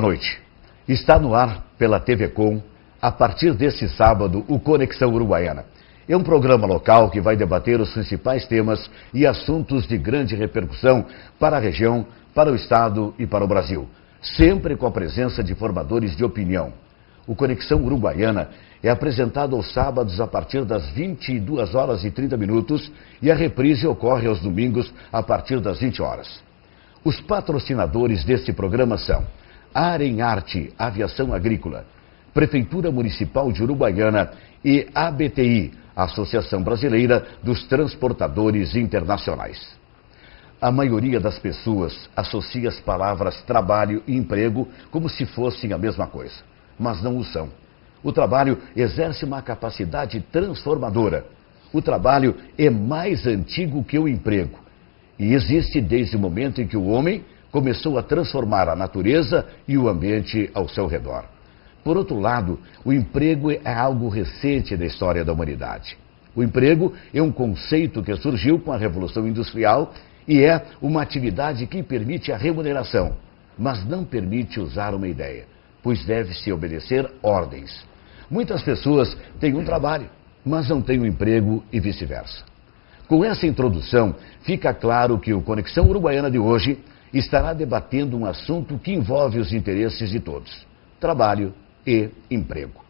Boa noite. Está no ar pela TV Com, a partir deste sábado, o Conexão Uruguaiana. É um programa local que vai debater os principais temas e assuntos de grande repercussão para a região, para o Estado e para o Brasil. Sempre com a presença de formadores de opinião. O Conexão Uruguaiana é apresentado aos sábados a partir das 22 horas e 30 minutos e a reprise ocorre aos domingos a partir das 20 horas. Os patrocinadores deste programa são Arenarte Aviação Agrícola, Prefeitura Municipal de Uruguaiana e ABTI, Associação Brasileira dos Transportadores Internacionais. A maioria das pessoas associa as palavras trabalho e emprego como se fossem a mesma coisa, mas não o são. O trabalho exerce uma capacidade transformadora. O trabalho é mais antigo que o emprego e existe desde o momento em que o homem começou a transformar a natureza e o ambiente ao seu redor. Por outro lado, o emprego é algo recente da história da humanidade. O emprego é um conceito que surgiu com a Revolução Industrial e é uma atividade que permite a remuneração, mas não permite usar uma ideia, pois deve-se obedecer ordens. Muitas pessoas têm um trabalho, mas não têm um emprego e vice-versa. Com essa introdução, fica claro que o Conexão Uruguaiana de hoje estará debatendo um assunto que envolve os interesses de todos: trabalho e emprego.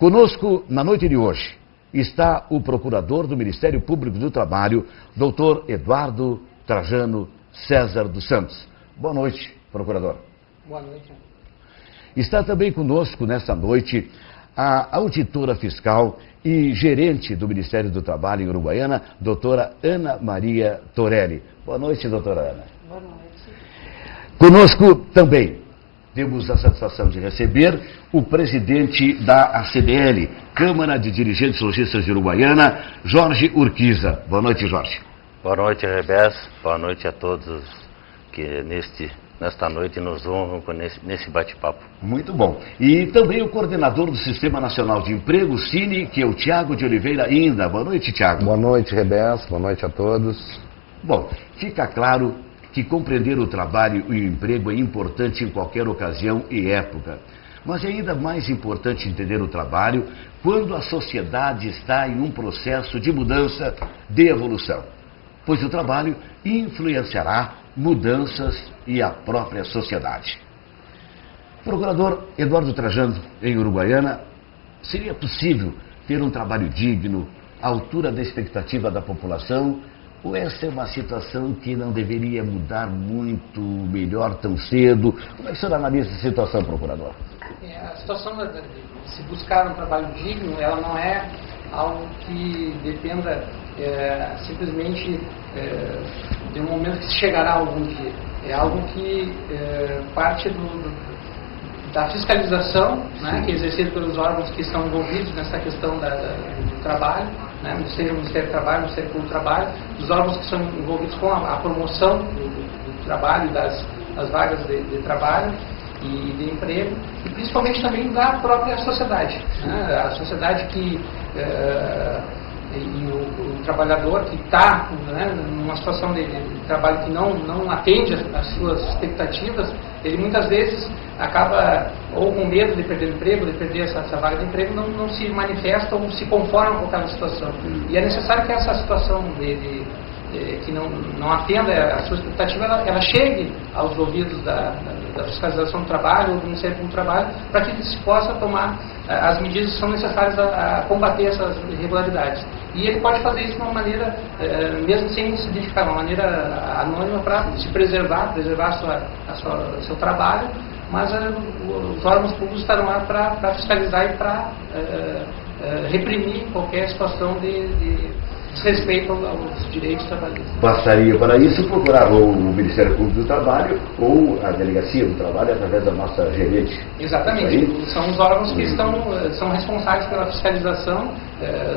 Conosco, na noite de hoje, está o procurador do Ministério Público do Trabalho, Dr. Eduardo Trajano César dos Santos. Boa noite, procurador. Boa noite. Está também conosco nesta noite a auditora fiscal e gerente do Ministério do Trabalho em Uruguaiana, doutora Ana Maria Torelli. Boa noite, doutora Ana. Boa noite. Conosco também temos a satisfação de receber o presidente da ACDL, Câmara de Dirigentes Lojistas de Uruguaiana, Jorge Urquiza. Boa noite, Jorge. Boa noite, Rebés. Boa noite a todos que nesta noite nos honram nesse bate-papo. Muito bom. E também o coordenador do Sistema Nacional de Emprego, Cine, que é o Tiago de Oliveira Inda. Boa noite, Tiago. Boa noite, Rebés. Boa noite a todos. Bom, fica claro que compreender o trabalho e o emprego é importante em qualquer ocasião e época. Mas é ainda mais importante entender o trabalho quando a sociedade está em um processo de mudança, de evolução. Pois o trabalho influenciará mudanças e a própria sociedade. Procurador Eduardo Trajano, em Uruguaiana, seria possível ter um trabalho digno, à altura da expectativa da população? Ou essa é uma situação que não deveria mudar muito melhor tão cedo? Como é que o senhor analisa essa situação, procurador? A situação de se buscar um trabalho digno, ela não é algo que dependa simplesmente de um momento que chegará algum dia. É algo que parte da fiscalização, né, que é exercida pelos órgãos que estão envolvidos nessa questão do trabalho, né, seja o Ministério do Trabalho, o Ministério Público do Trabalho, dos órgãos que são envolvidos com a promoção do trabalho, das vagas de trabalho e de emprego, e principalmente também da própria sociedade. Né, a sociedade que e o trabalhador que está, né, numa situação de trabalho que não atende às suas expectativas, ele muitas vezes acaba ou com medo de perder o emprego, de perder essa vaga de emprego, não se manifesta ou se conforma com aquela situação. E é necessário que essa situação que não atenda à sua expectativa, ela chegue aos ouvidos da fiscalização do trabalho ou do Ministério Público do Trabalho, para que se possa tomar as medidas que são necessárias a combater essas irregularidades. E ele pode fazer isso de uma maneira, mesmo sem se identificar, uma maneira anônima para se preservar seu trabalho, mas os órgãos públicos estarão lá para fiscalizar e para reprimir qualquer situação de desrespeito aos direitos trabalhistas. Bastaria para isso procurar ou o Ministério Público do Trabalho ou a Delegacia do Trabalho através da nossa gerente. Exatamente. São os órgãos que são responsáveis pela fiscalização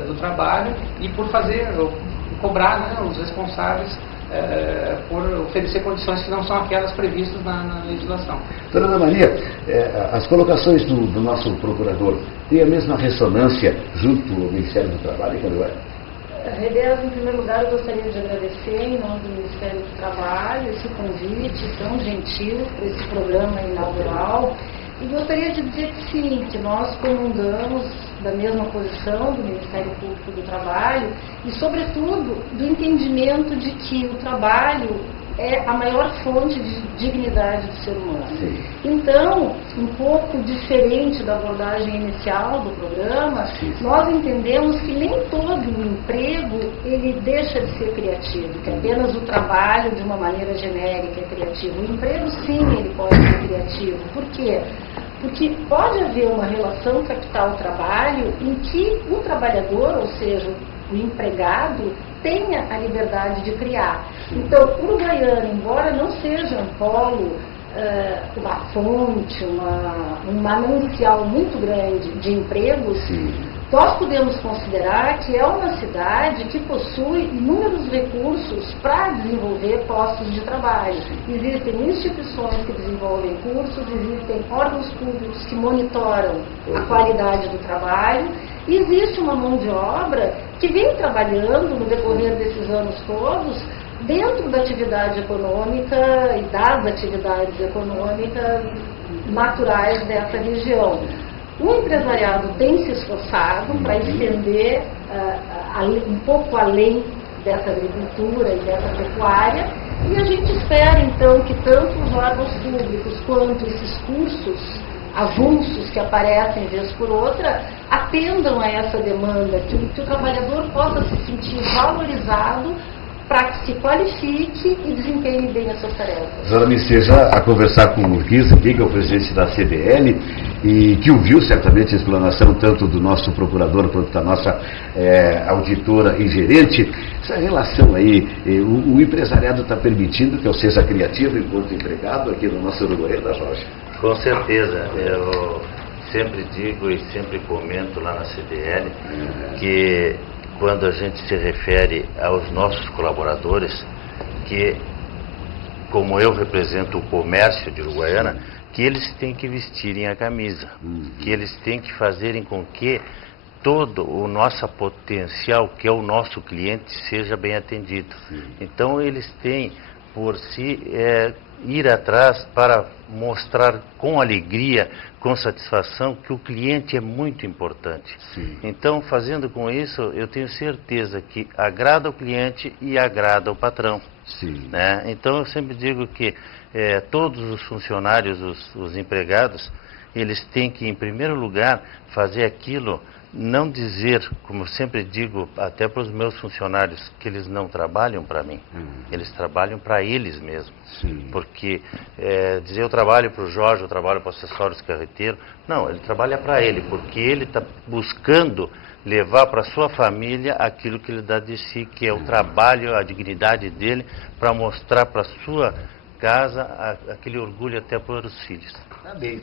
do trabalho e por cobrar, né, os responsáveis por oferecer condições que não são aquelas previstas na legislação. Dona Ana Maria, as colocações do nosso procurador têm a mesma ressonância junto ao Ministério do Trabalho, quando Rebés, em primeiro lugar, eu gostaria de agradecer, em nome do Ministério do Trabalho, esse convite tão gentil para esse programa inaugural. E gostaria de dizer que sim, que nós comungamos da mesma posição do Ministério Público do Trabalho e, sobretudo, do entendimento de que o trabalho é a maior fonte de dignidade do ser humano. Sim. Então, um pouco diferente da abordagem inicial do programa, sim, nós entendemos que nem todo o emprego ele deixa de ser criativo, que apenas o trabalho de uma maneira genérica é criativo. O emprego, sim, ele pode ser criativo. Por quê? Porque pode haver uma relação capital-trabalho em que o trabalhador, ou seja, o empregado, tenha a liberdade de criar. Então, Uruguaiana, embora não seja um polo, uma fonte, um manancial muito grande de empregos, nós podemos considerar que é uma cidade que possui inúmeros recursos para desenvolver postos de trabalho. Existem instituições que desenvolvem cursos, existem órgãos públicos que monitoram a qualidade do trabalho, e existe uma mão de obra que vem trabalhando no decorrer desses anos todos dentro da atividade econômica e das atividades econômicas naturais dessa região. O empresariado tem se esforçado para estender um pouco além dessa agricultura e dessa pecuária, e a gente espera então que tanto os órgãos públicos quanto esses cursos avulsos que aparecem vez por outra atendam a essa demanda, que o trabalhador possa se sentir valorizado para que se qualifique e desempenhe bem as suas tarefas. A senhora me esteja a conversar com o Urquiza aqui, que é o presidente da CDL, e que ouviu certamente a explanação tanto do nosso procurador quanto da nossa auditora e gerente. Essa relação aí, o empresariado está permitindo que eu seja criativo enquanto empregado aqui no nosso Uruguaiana, Jorge? Com certeza. Eu sempre digo e sempre comento lá na CDL que quando a gente se refere aos nossos colaboradores, que como eu represento o comércio de Uruguaiana, que eles têm que vestirem a camisa, que eles têm que fazerem com que todo o nosso potencial, que é o nosso cliente, seja bem atendido. Então eles têm por si ir atrás para mostrar com alegria, com satisfação, que o cliente é muito importante. Então, fazendo com isso, eu tenho certeza que agrada o cliente e agrada o patrão. Né? Então, eu sempre digo que todos os funcionários, os empregados, eles têm que, em primeiro lugar, fazer aquilo, não dizer, como eu sempre digo até para os meus funcionários, que eles não trabalham para mim, eles trabalham para eles mesmos. Porque dizer eu trabalho para o Jorge, eu trabalho para o Acessórios Carreteiro, não, ele trabalha para ele, porque ele está buscando levar para a sua família aquilo que ele dá de si, que é o trabalho, a dignidade dele, para mostrar para a sua casa aquele orgulho até para os filhos. Tá bem.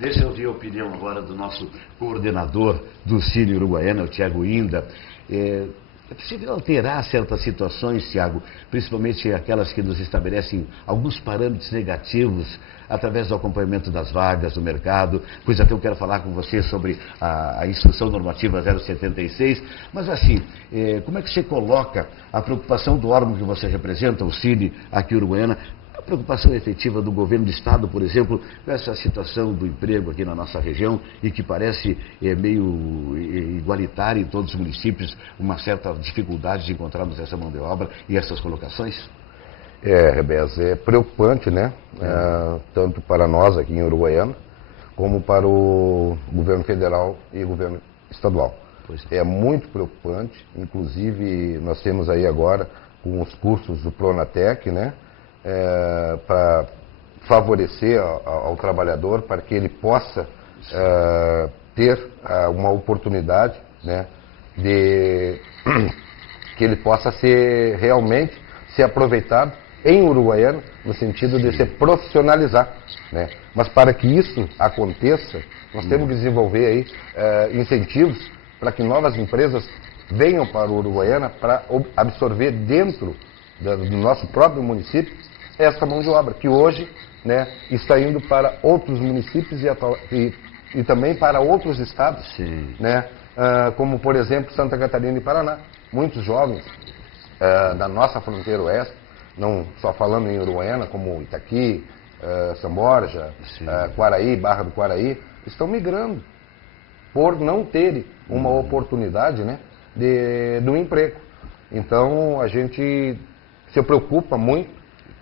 Deixa eu ouvir a opinião agora do nosso coordenador do Cine Uruguaiana, o Tiago Inda. É possível alterar certas situações, Tiago, principalmente aquelas que nos estabelecem alguns parâmetros negativos através do acompanhamento das vagas do mercado, pois até eu quero falar com você sobre a Instrução Normativa 076, mas assim, como é que você coloca a preocupação do órgão que você representa, o Cine, aqui em Uruguaiana, a preocupação efetiva do governo do Estado, por exemplo, com essa situação do emprego aqui na nossa região e que parece meio igualitária em todos os municípios, uma certa dificuldade de encontrarmos essa mão de obra e essas colocações? Rebés, é preocupante, né? Tanto para nós aqui em Uruguaiana, como para o governo federal e o governo estadual. É muito preocupante, inclusive nós temos aí agora com os cursos do Pronatec, né? Para favorecer ao trabalhador, para que ele possa ter uma oportunidade, né, de que ele possa realmente ser aproveitado em Uruguaiana, no sentido de se profissionalizar, né? Mas para que isso aconteça, nós temos que desenvolver aí incentivos para que novas empresas venham para o Uruguaiana para absorver dentro do nosso próprio município essa mão de obra, que hoje, né, está indo para outros municípios e também para outros estados, né, como, por exemplo, Santa Catarina e Paraná. Muitos jovens da nossa fronteira oeste, não só falando em Uruguaiana, como Itaqui, São Borja, Quaraí, Barra do Quaraí, estão migrando por não terem uma oportunidade, né, do emprego. Então a gente se preocupa muito,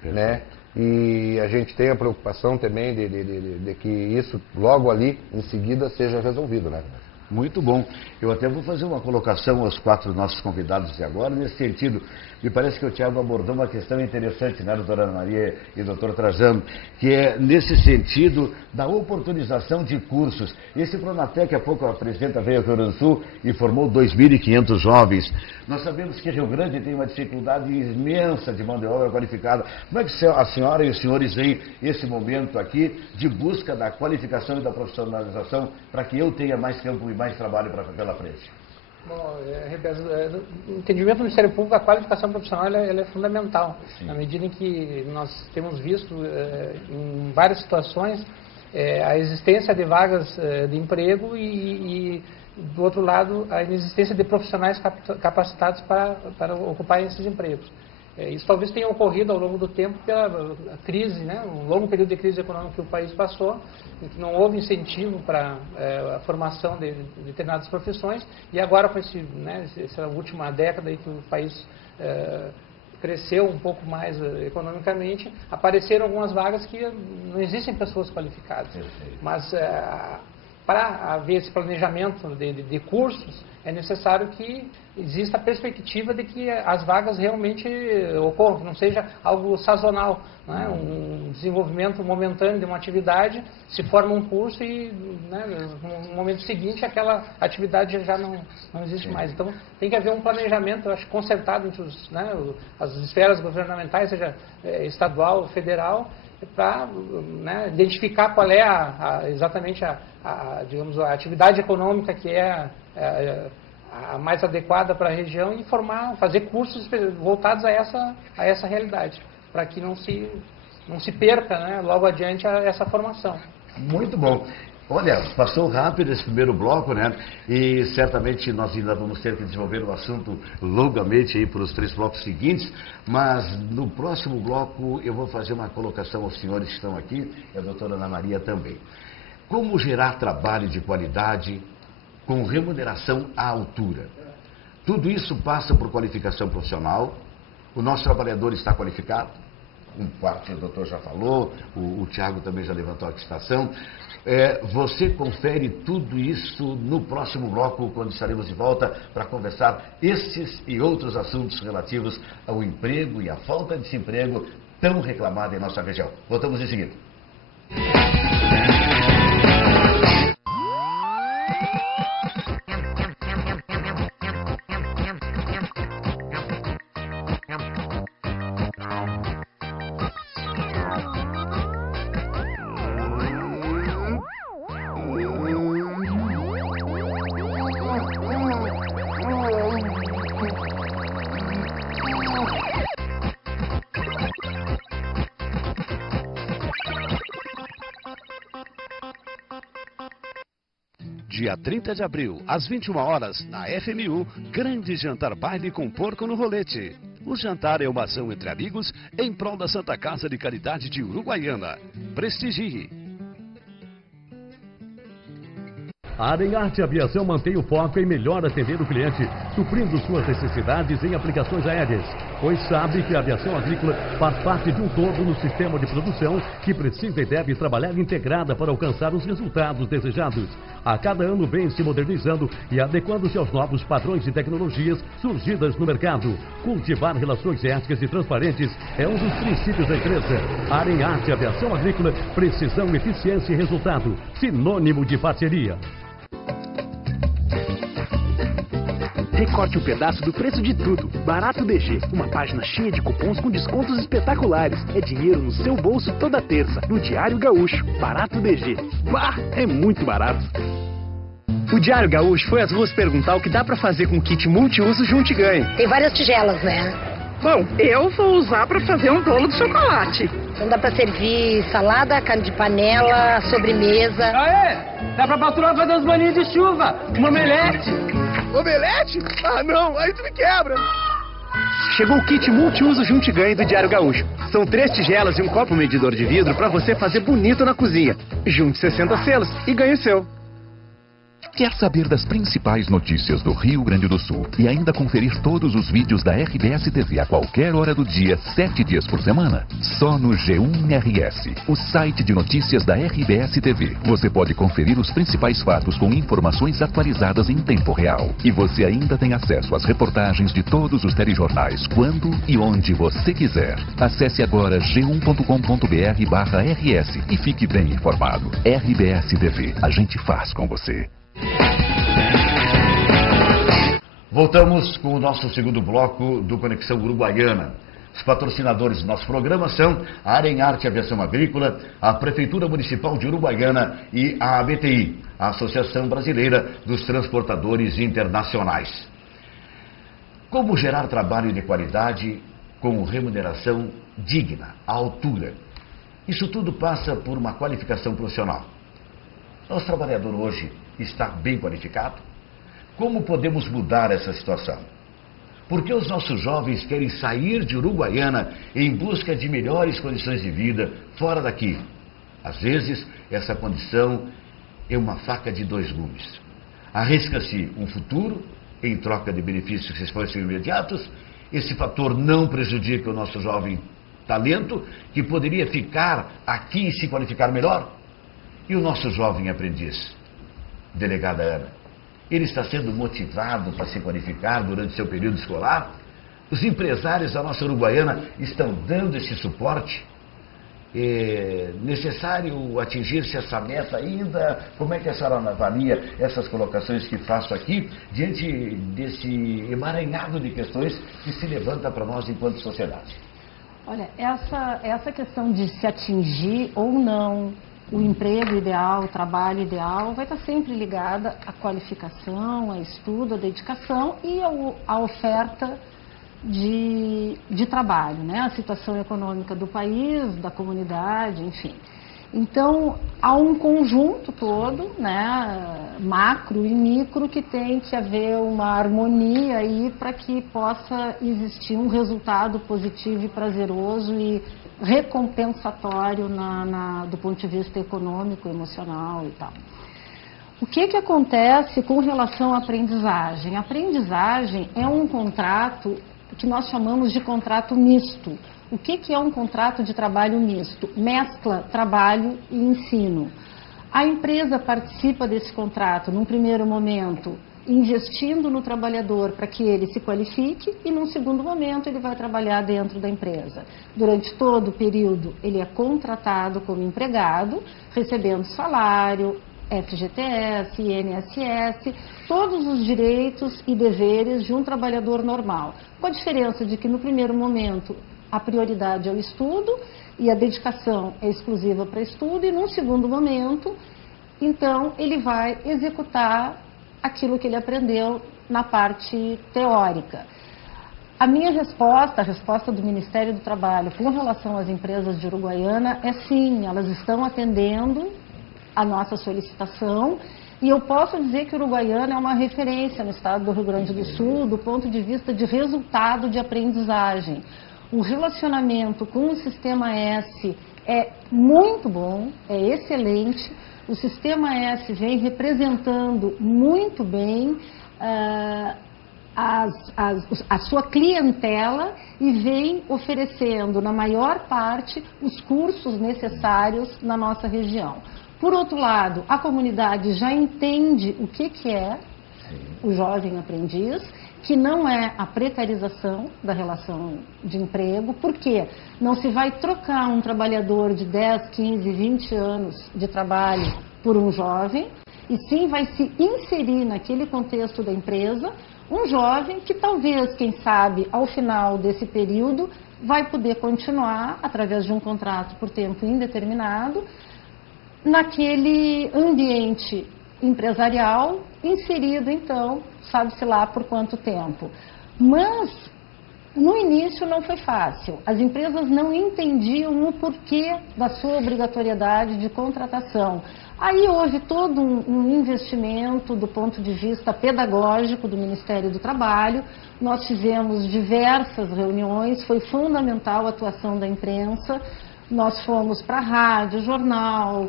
né, e a gente tem a preocupação também de que isso logo ali em seguida seja resolvido, né? Muito bom. Eu até vou fazer uma colocação aos 4 nossos convidados de agora, nesse sentido. Me parece que o Thiago abordou uma questão interessante, né, doutora Ana Maria e doutor Trajano, que é nesse sentido da oportunização de cursos. Esse Pronatec, há pouco a presidenta veio ao Rio Grande do Sul e formou 2.500 jovens. Nós sabemos que Rio Grande tem uma dificuldade imensa de mão de obra qualificada. Como é que a senhora e os senhores veem esse momento aqui de busca da qualificação e da profissionalização para que eu tenha mais campo e mais trabalho pela frente? Bom, no entendimento do Ministério Público, a qualificação profissional ela é fundamental. Sim. Na medida em que nós temos visto em várias situações a existência de vagas de emprego e do outro lado, a inexistência de profissionais capacitados para ocupar esses empregos. Isso talvez tenha ocorrido ao longo do tempo pela crise, né? Um longo período de crise econômica que o país passou, em que não houve incentivo para a formação de determinadas profissões, e agora com essa última década em que o país cresceu um pouco mais economicamente, apareceram algumas vagas que não existem pessoas qualificadas. Mas para haver esse planejamento de cursos, é necessário que exista a perspectiva de que as vagas realmente ocorram, que não seja algo sazonal, né? Um desenvolvimento momentâneo de uma atividade, se forma um curso e no momento seguinte aquela atividade já não existe mais. Então tem que haver um planejamento, eu acho, concertado entre as esferas governamentais, seja estadual ou federal, para identificar qual é exatamente digamos, a atividade econômica que é a mais adequada para a região e fazer cursos voltados a essa realidade, para que não se perca, né, logo adiante essa formação. Muito bom. Olha, passou rápido esse primeiro bloco, né? E certamente nós ainda vamos ter que desenvolver o assunto longamente aí para os 3 blocos seguintes, mas no próximo bloco eu vou fazer uma colocação aos senhores que estão aqui, e a doutora Ana Maria também. Como gerar trabalho de qualidade com remuneração à altura? Tudo isso passa por qualificação profissional. O nosso trabalhador está qualificado. Um quarto o doutor já falou, o Thiago também já levantou a questão. Você confere tudo isso no próximo bloco, quando estaremos de volta para conversar esses e outros assuntos relativos ao emprego e à falta de desemprego tão reclamada em nossa região. Voltamos em seguida. Dia 30 de abril, às 21 horas, na FMU, grande jantar baile com porco no rolete. O jantar é uma ação entre amigos em prol da Santa Casa de Caridade de Uruguaiana. Prestigie! A Arenarte Aviação mantém o foco em melhor atender o cliente, suprindo suas necessidades em aplicações aéreas, pois sabe que a aviação agrícola faz parte de um todo no sistema de produção que precisa e deve trabalhar integrada para alcançar os resultados desejados. A cada ano vem se modernizando e adequando-se aos novos padrões e tecnologias surgidas no mercado. Cultivar relações éticas e transparentes é um dos princípios da empresa. A Arenarte Aviação Agrícola, precisão, eficiência e resultado, sinônimo de parceria. Recorte um pedaço do preço de tudo. Barato DG. Uma página cheia de cupons com descontos espetaculares. É dinheiro no seu bolso toda terça. No Diário Gaúcho. Barato DG. Bah, é muito barato. O Diário Gaúcho foi às ruas perguntar o que dá pra fazer com kit multiuso Junte e Ganhe. Tem várias tigelas, né? Bom, eu vou usar pra fazer um bolo de chocolate. Então dá pra servir salada, carne de panela, sobremesa. Aê! Dá pra patroa fazer uns bolinhos de chuva, uma omelete. Omelete? Ah, não, aí tu me quebra. Chegou o kit multiuso Junte e Ganhe do Diário Gaúcho. São 3 tigelas e um copo medidor de vidro para você fazer bonito na cozinha. Junte 60 selos e ganhe o seu. Quer saber das principais notícias do Rio Grande do Sul e ainda conferir todos os vídeos da RBS TV a qualquer hora do dia, 7 dias por semana? Só no G1RS, o site de notícias da RBS TV. Você pode conferir os principais fatos com informações atualizadas em tempo real. E você ainda tem acesso às reportagens de todos os telejornais, quando e onde você quiser. Acesse agora g1.com.br/RS e fique bem informado. RBS TV, a gente faz com você. Voltamos com o nosso segundo bloco do Conexão Uruguaiana. Os patrocinadores do nosso programa são a Arenarte Aviação Agrícola, a Prefeitura Municipal de Uruguaiana e a ABTI, a Associação Brasileira dos Transportadores Internacionais. Como gerar trabalho de qualidade com remuneração digna, à altura? Isso tudo passa por uma qualificação profissional. Nosso trabalhador hoje está bem qualificado? Como podemos mudar essa situação? Por que os nossos jovens querem sair de Uruguaiana em busca de melhores condições de vida fora daqui? Às vezes, essa condição é uma faca de 2 gumes. Arrisca-se um futuro em troca de benefícios que são imediatos. Esse fator não prejudica o nosso jovem talento, que poderia ficar aqui e se qualificar melhor? E o nosso jovem aprendiz? Delegada Ana, ele está sendo motivado para se qualificar durante seu período escolar? Os empresários da nossa Uruguaiana estão dando esse suporte? É necessário atingir-se essa meta ainda? Como é que a senhora avalia essas colocações que faço aqui, diante desse emaranhado de questões que se levanta para nós enquanto sociedade? Olha, essa questão de se atingir ou não o emprego ideal, o trabalho ideal, vai estar sempre ligada à qualificação, ao estudo, à dedicação e à oferta de trabalho, né? A situação econômica do país, da comunidade, enfim. Então, há um conjunto todo, né, macro e micro, que tem que haver uma harmonia aí para que possa existir um resultado positivo e prazeroso e recompensatório do ponto de vista econômico, emocional e tal. O que acontece com relação à aprendizagem? A aprendizagem é um contrato que nós chamamos de contrato misto. O que é um contrato de trabalho misto? Mescla trabalho e ensino. A empresa participa desse contrato, num primeiro momento, investindo no trabalhador para que ele se qualifique e, num segundo momento, ele vai trabalhar dentro da empresa. Durante todo o período, ele é contratado como empregado, recebendo salário, FGTS, INSS, todos os direitos e deveres de um trabalhador normal. Com a diferença de que, no primeiro momento, a prioridade é o estudo e a dedicação é exclusiva para estudo, e, num segundo momento, então, ele vai executar aquilo que ele aprendeu na parte teórica. A minha resposta, a resposta do Ministério do Trabalho com relação às empresas de Uruguaiana é sim, elas estão atendendo a nossa solicitação, e eu posso dizer que Uruguaiana é uma referência no estado do Rio Grande do Sul do ponto de vista de resultado de aprendizagem. O relacionamento com o Sistema S é muito bom, é excelente. O Sistema S vem representando muito bem a sua clientela e vem oferecendo, na maior parte, os cursos necessários na nossa região. Por outro lado, a comunidade já entende o que é o jovem aprendiz, que não é a precarização da relação de emprego, porque não se vai trocar um trabalhador de 10, 15, 20 anos de trabalho por um jovem, e sim vai se inserir naquele contexto da empresa um jovem que talvez, quem sabe, ao final desse período, vai poder continuar, através de um contrato por tempo indeterminado, naquele ambiente empresarial, inserido, então, sabe-se lá por quanto tempo. Mas, no início, não foi fácil. As empresas não entendiam o porquê da sua obrigatoriedade de contratação. Aí houve todo um investimento do ponto de vista pedagógico do Ministério do Trabalho. Nós fizemos diversas reuniões, foi fundamental a atuação da imprensa. Nós fomos para rádio, jornal,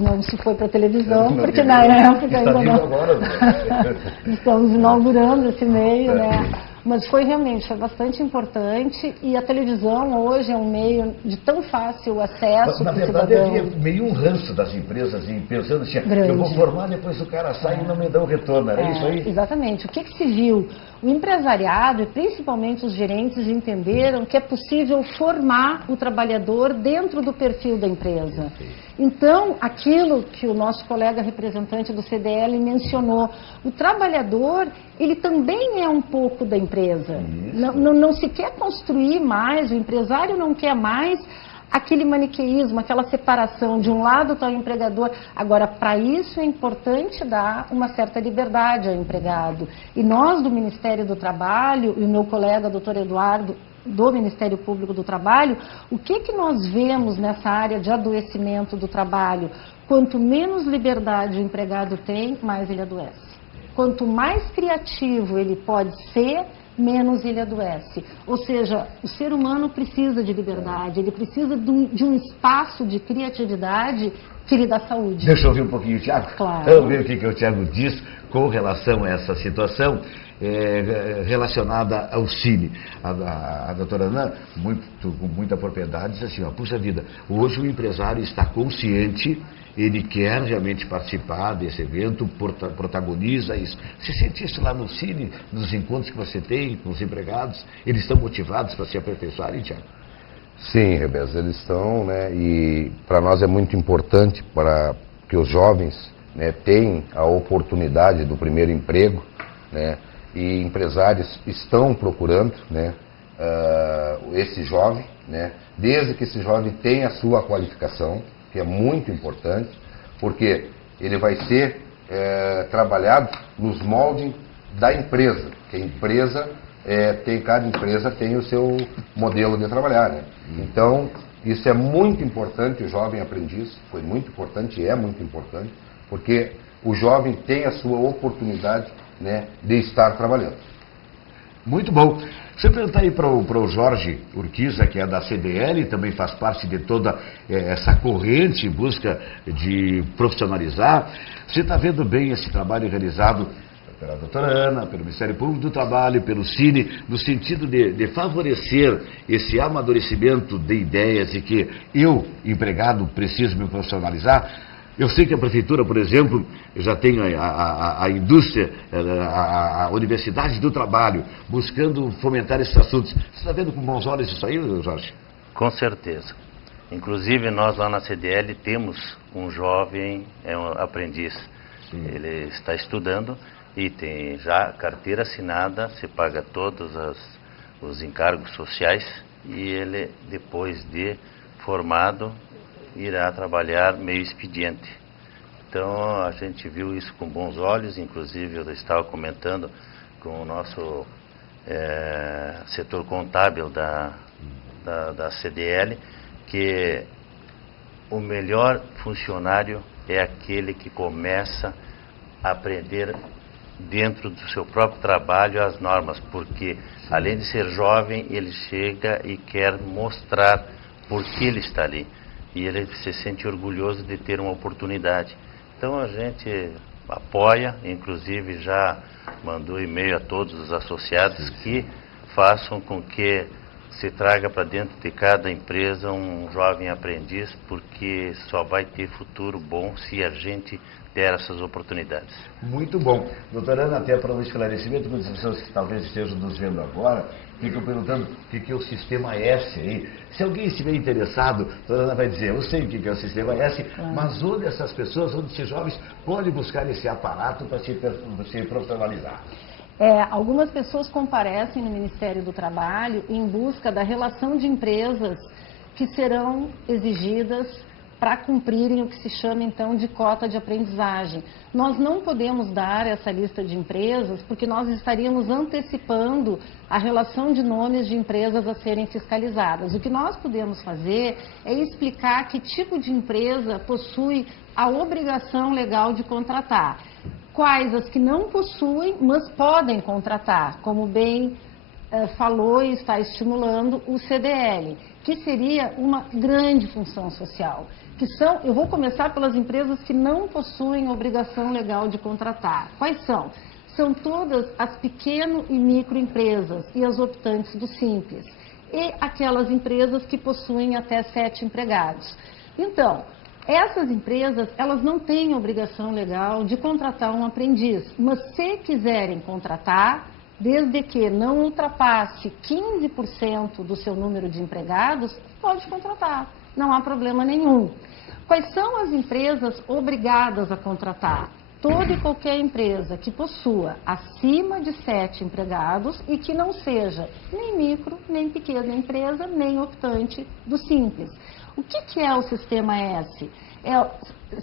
não se foi para televisão, porque na época ainda não. Agora, estamos inaugurando esse meio, né? Mas foi bastante importante, e a televisão hoje é um meio de tão fácil acesso para o cidadão. Na verdade, havia meio um ranço das empresas, e pensando assim, eu vou formar, depois o cara sai e não me dá o retorno, era isso aí? Exatamente. O que se viu? O empresariado, e principalmente os gerentes, entenderam que é possível formar o trabalhador dentro do perfil da empresa. Então, aquilo que o nosso colega representante do CDL mencionou, o trabalhador, ele também é um pouco da empresa. Não se quer construir mais, o empresário não quer mais aquele maniqueísmo, aquela separação, de um lado está o empregador. Agora, para isso é importante dar uma certa liberdade ao empregado. E nós do Ministério do Trabalho, e o meu colega, doutor Eduardo, do Ministério Público do Trabalho, o que nós vemos nessa área de adoecimento do trabalho? Quanto menos liberdade o empregado tem, mais ele adoece. Quanto mais criativo ele pode ser, menos ele adoece. Ou seja, o ser humano precisa de liberdade, ele precisa de um espaço de criatividade que lhe dá saúde. Deixa eu ouvir um pouquinho o Tiago. Claro. Vamos ver o que o Tiago diz com relação a essa situação relacionada ao Cine. A doutora Ana, com muita propriedade, diz assim, puxa vida, hoje o empresário está consciente, ele quer realmente participar desse evento, protagoniza isso. Você sente isso lá no Cine, nos encontros que você tem com os empregados? Eles estão motivados para se aperfeiçoarem, Tiago? Sim, Rebeza, eles estão, né? E para nós é muito importante para que os jovens, né, tenham a oportunidade do primeiro emprego, né? E empresários estão procurando, né, esse jovem, né? Desde que esse jovem tenha a sua qualificação, que é muito importante, porque ele vai ser trabalhado nos moldes da empresa, que a empresa cada empresa tem o seu modelo de trabalhar, né? Então, isso é muito importante, o jovem aprendiz, foi muito importante e é muito importante, porque o jovem tem a sua oportunidade, né, de estar trabalhando. Muito bom. Deixa eu perguntar aí para o Jorge Urquiza, que é da CDL, também faz parte de toda essa corrente em busca de profissionalizar. Você está vendo bem esse trabalho realizado pela doutora Ana, pelo Ministério Público do Trabalho, pelo Cine, no sentido de favorecer esse amadurecimento de ideias e que eu, empregado, preciso me profissionalizar? Eu sei que a Prefeitura, por exemplo, já tem a indústria, a Universidade do Trabalho, buscando fomentar esses assuntos. Você está vendo com bons olhos isso aí, Jorge? Com certeza. Inclusive, nós lá na CDL temos um jovem, um aprendiz. Sim. Ele está estudando e tem já carteira assinada, se paga todos os encargos sociais e ele, depois de formado, irá trabalhar meio expediente. Então, a gente viu isso com bons olhos, inclusive eu estava comentando com o nosso setor contábil da CDL, que o melhor funcionário é aquele que começa a aprender dentro do seu próprio trabalho as normas, porque além de ser jovem, ele chega e quer mostrar por que ele está ali. E ele se sente orgulhoso de ter uma oportunidade. Então a gente apoia, inclusive já mandou e-mail a todos os associados que façam com que se traga para dentro de cada empresa um jovem aprendiz, porque só vai ter futuro bom se a gente der essas oportunidades. Muito bom. Doutora Ana, até para um esclarecimento, muitas pessoas que talvez estejam nos vendo agora ficam perguntando o que é o Sistema S aí. Se alguém estiver interessado, a doutora Ana vai dizer, eu sei o que é o Sistema S, mas onde essas pessoas, onde esses jovens podem buscar esse aparato para se profissionalizar? Algumas pessoas comparecem no Ministério do Trabalho em busca da relação de empresas que serão exigidas para cumprirem o que se chama, então, de cota de aprendizagem. Nós não podemos dar essa lista de empresas porque nós estaríamos antecipando a relação de nomes de empresas a serem fiscalizadas. O que nós podemos fazer é explicar que tipo de empresa possui a obrigação legal de contratar. Quais as que não possuem, mas podem contratar, como bem falou e está estimulando o CDL, que seria uma grande função social. Eu vou começar pelas empresas que não possuem obrigação legal de contratar. Quais são? São todas as pequeno e microempresas e as optantes do Simples. E aquelas empresas que possuem até 7 empregados. Então, essas empresas, elas não têm obrigação legal de contratar um aprendiz, mas se quiserem contratar, desde que não ultrapasse 15% do seu número de empregados, pode contratar, não há problema nenhum. Quais são as empresas obrigadas a contratar? Toda e qualquer empresa que possua acima de 7 empregados e que não seja nem micro, nem pequena empresa, nem optante do Simples. O que é o Sistema S?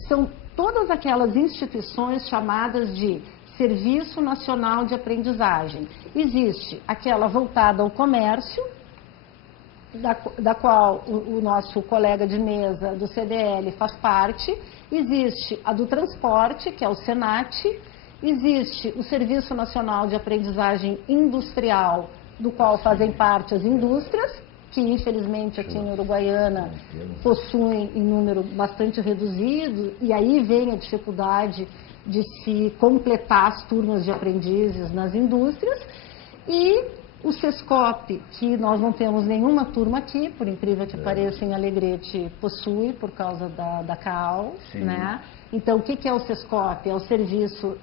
São todas aquelas instituições chamadas de Serviço Nacional de Aprendizagem. Existe aquela voltada ao comércio, da qual o nosso colega de mesa do CDL faz parte. Existe a do transporte, que é o SENAT. Existe o Serviço Nacional de Aprendizagem Industrial, do qual fazem parte as indústrias, que infelizmente aqui em Uruguaiana possuem em número bastante reduzido, e aí vem a dificuldade de se completar as turmas de aprendizes nas indústrias. E o SESCOP, que nós não temos nenhuma turma aqui, por incrível que pareça, em Alegrete possui, por causa da CAAL, né? Então, o que é o SESCOP? É o Serviço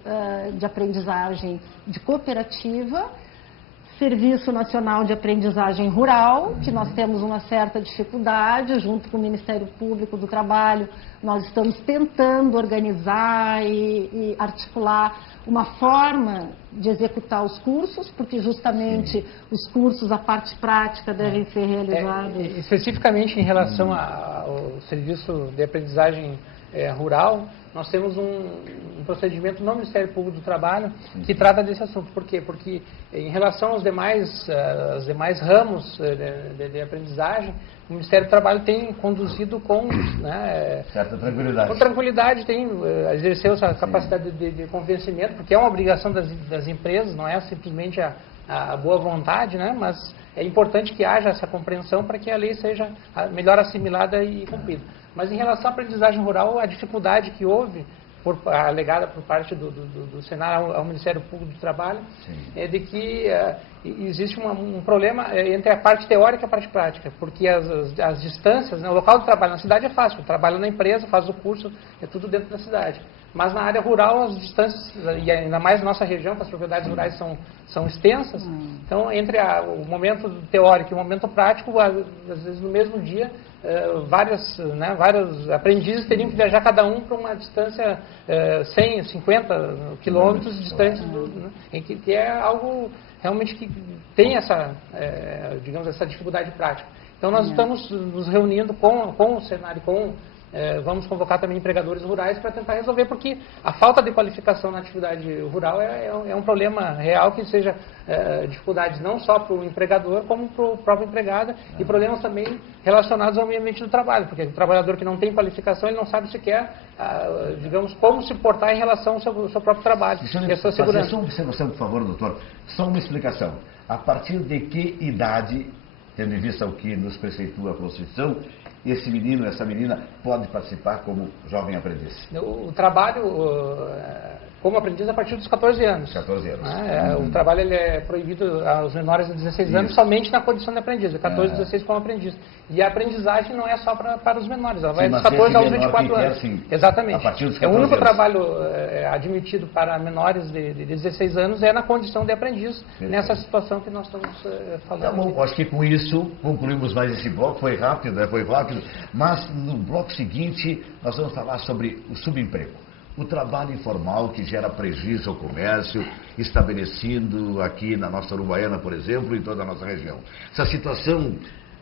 de Aprendizagem de Cooperativa, Serviço Nacional de Aprendizagem Rural, que nós temos uma certa dificuldade, junto com o Ministério Público do Trabalho, nós estamos tentando organizar e articular uma forma de executar os cursos, porque justamente os cursos, a parte prática, devem ser realizados. Especificamente em relação ao Serviço de Aprendizagem Rural, nós temos um procedimento no Ministério Público do Trabalho que trata desse assunto. Por quê? Porque em relação aos demais ramos de aprendizagem, o Ministério do Trabalho tem conduzido com certa tranquilidade. Com tranquilidade, exerceu essa capacidade de convencimento, porque é uma obrigação das empresas, não é simplesmente a boa vontade, né? Mas é importante que haja essa compreensão para que a lei seja melhor assimilada e cumprida. Mas em relação à aprendizagem rural, a dificuldade que houve, alegada por parte do Senar ao Ministério Público do Trabalho, é de que existe um problema entre a parte teórica e a parte prática, porque as distâncias, né, o local do trabalho na cidade é fácil, trabalha na empresa, faz o curso, é tudo dentro da cidade. Mas na área rural as distâncias, e ainda mais na nossa região, que as propriedades rurais são extensas, então entre o momento teórico e o momento prático, às vezes no mesmo dia, vários aprendizes teriam que viajar cada um para uma distância 100, 50 quilômetros distantes, que é algo realmente que tem essa dificuldade prática. Então nós estamos nos reunindo com o Senar e vamos convocar também empregadores rurais para tentar resolver, porque a falta de qualificação na atividade rural é um problema real, que seja dificuldades não só para o empregador, como para o próprio empregado, e problemas também relacionados ao meio ambiente do trabalho, porque o trabalhador que não tem qualificação, ele não sabe sequer, como se portar em relação ao seu próprio trabalho e a sua segurança. Só uma observação, por favor, doutor. Só uma explicação. A partir de que idade, tendo em vista o que nos preceitua a Constituição, esse menino, essa menina pode participar como jovem aprendiz? O trabalho como aprendiz a partir dos 14 anos. 14 anos. O trabalho ele é proibido aos menores de 16 anos somente na condição de aprendiz, de 14 a 16 como aprendiz. E a aprendizagem não é só para os menores, ela vai dos 14 aos 24 anos. Assim, exatamente. A partir dos 14 o único anos. trabalho admitido para menores de 16 anos é na condição de aprendiz, nessa situação que nós estamos falando. Tá bom, acho que com isso concluímos mais esse bloco. Foi rápido, mas no bloco seguinte nós vamos falar sobre o subemprego. O trabalho informal que gera prejuízo ao comércio, estabelecido aqui na nossa Uruguaiana, por exemplo, em toda a nossa região. Essa situação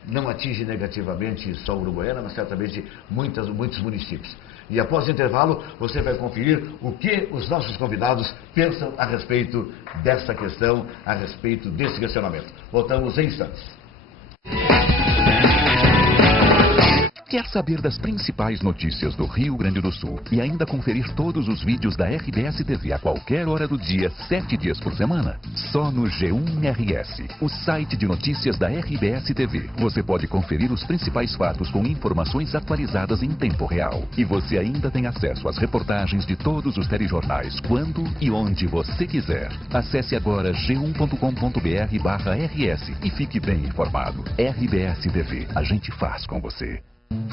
não atinge negativamente só a Uruguaiana, mas certamente muitos municípios. E após o intervalo, você vai conferir o que os nossos convidados pensam a respeito dessa questão, a respeito desse questionamento. Voltamos em instantes. Quer saber das principais notícias do Rio Grande do Sul e ainda conferir todos os vídeos da RBS TV a qualquer hora do dia, 7 dias por semana? Só no G1RS, o site de notícias da RBS TV. Você pode conferir os principais fatos com informações atualizadas em tempo real. E você ainda tem acesso às reportagens de todos os telejornais, quando e onde você quiser. Acesse agora g1.com.br/RS e fique bem informado. RBS TV, a gente faz com você.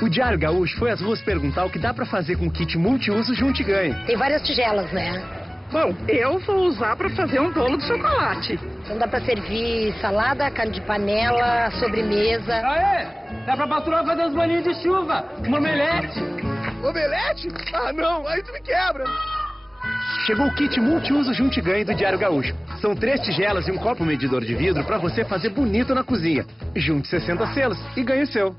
O Diário Gaúcho foi às ruas perguntar o que dá pra fazer com o kit multiuso Junte e Ganhe. Tem várias tigelas, né? Bom, eu vou usar pra fazer um bolo de chocolate. Então dá pra servir salada, carne de panela, sobremesa. Aê! Dá pra patroa fazer uns bolinhos de chuva, uma omelete. Omelete? Ah, não, aí tu me quebra. Chegou o kit multiuso Junte e Ganhe do Diário Gaúcho. São 3 tigelas e um copo medidor de vidro pra você fazer bonito na cozinha. Junte 60 selos e ganhe o seu.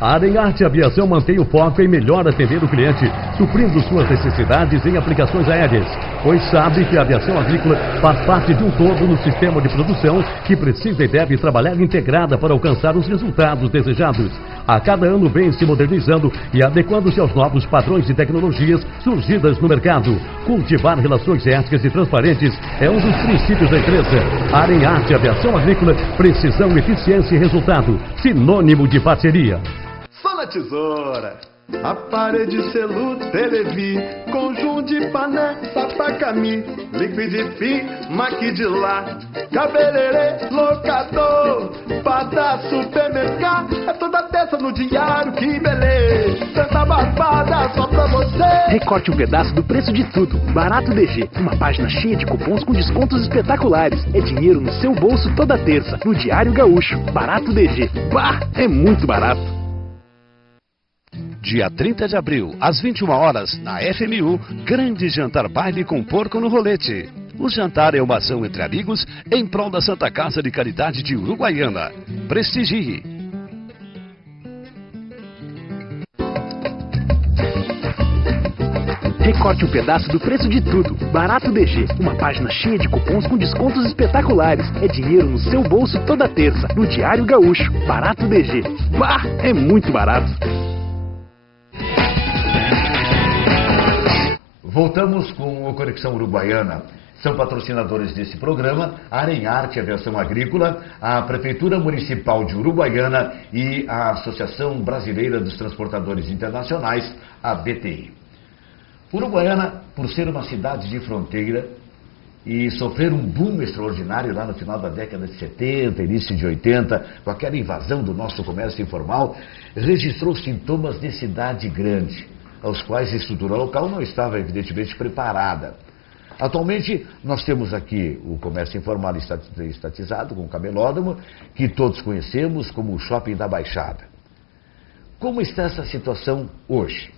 A Arenarte Aviação mantém o foco em melhor atender o cliente, suprindo suas necessidades em aplicações aéreas, pois sabe que a aviação agrícola faz parte de um todo no sistema de produção que precisa e deve trabalhar integrada para alcançar os resultados desejados. A cada ano vem se modernizando e adequando-se aos novos padrões de tecnologias surgidas no mercado. Cultivar relações éticas e transparentes é um dos princípios da empresa. A Arenarte Aviação Agrícola, precisão, eficiência e resultado, sinônimo de parceria. Só na tesoura. Aparelho de selu, televi, conjunto de pané, sapacami, liquidifim, maquidilá, cabeleireiro, locador, padrão, supermercado, é toda terça no diário, que beleza, tanta barbada só pra você. Recorte um pedaço do preço de tudo. Barato DG, uma página cheia de cupons com descontos espetaculares. É dinheiro no seu bolso toda terça, no Diário Gaúcho. Barato DG, bah, é muito barato. Dia 30 de abril, às 21 horas, na FMU, grande jantar baile com porco no rolete. O jantar é uma ação entre amigos em prol da Santa Casa de Caridade de Uruguaiana. Prestigie! Recorte um pedaço do preço de tudo. Barato DG, uma página cheia de cupons com descontos espetaculares. É dinheiro no seu bolso toda terça, no Diário Gaúcho. Barato DG, bah, é muito barato. Voltamos com o Conexão Uruguaiana. São patrocinadores desse programa a Arenarte Aviação Agrícola, a Prefeitura Municipal de Uruguaiana e a Associação Brasileira dos Transportadores Internacionais, a BTI. Uruguaiana, por ser uma cidade de fronteira e sofrer um boom extraordinário lá no final da década de 70, início de 80, com aquela invasão do nosso comércio informal, registrou sintomas de cidade grande, aos quais a estrutura local não estava evidentemente preparada. Atualmente, nós temos aqui o comércio informal estatizado, com o camelódromo, que todos conhecemos como o Shopping da Baixada. Como está essa situação hoje?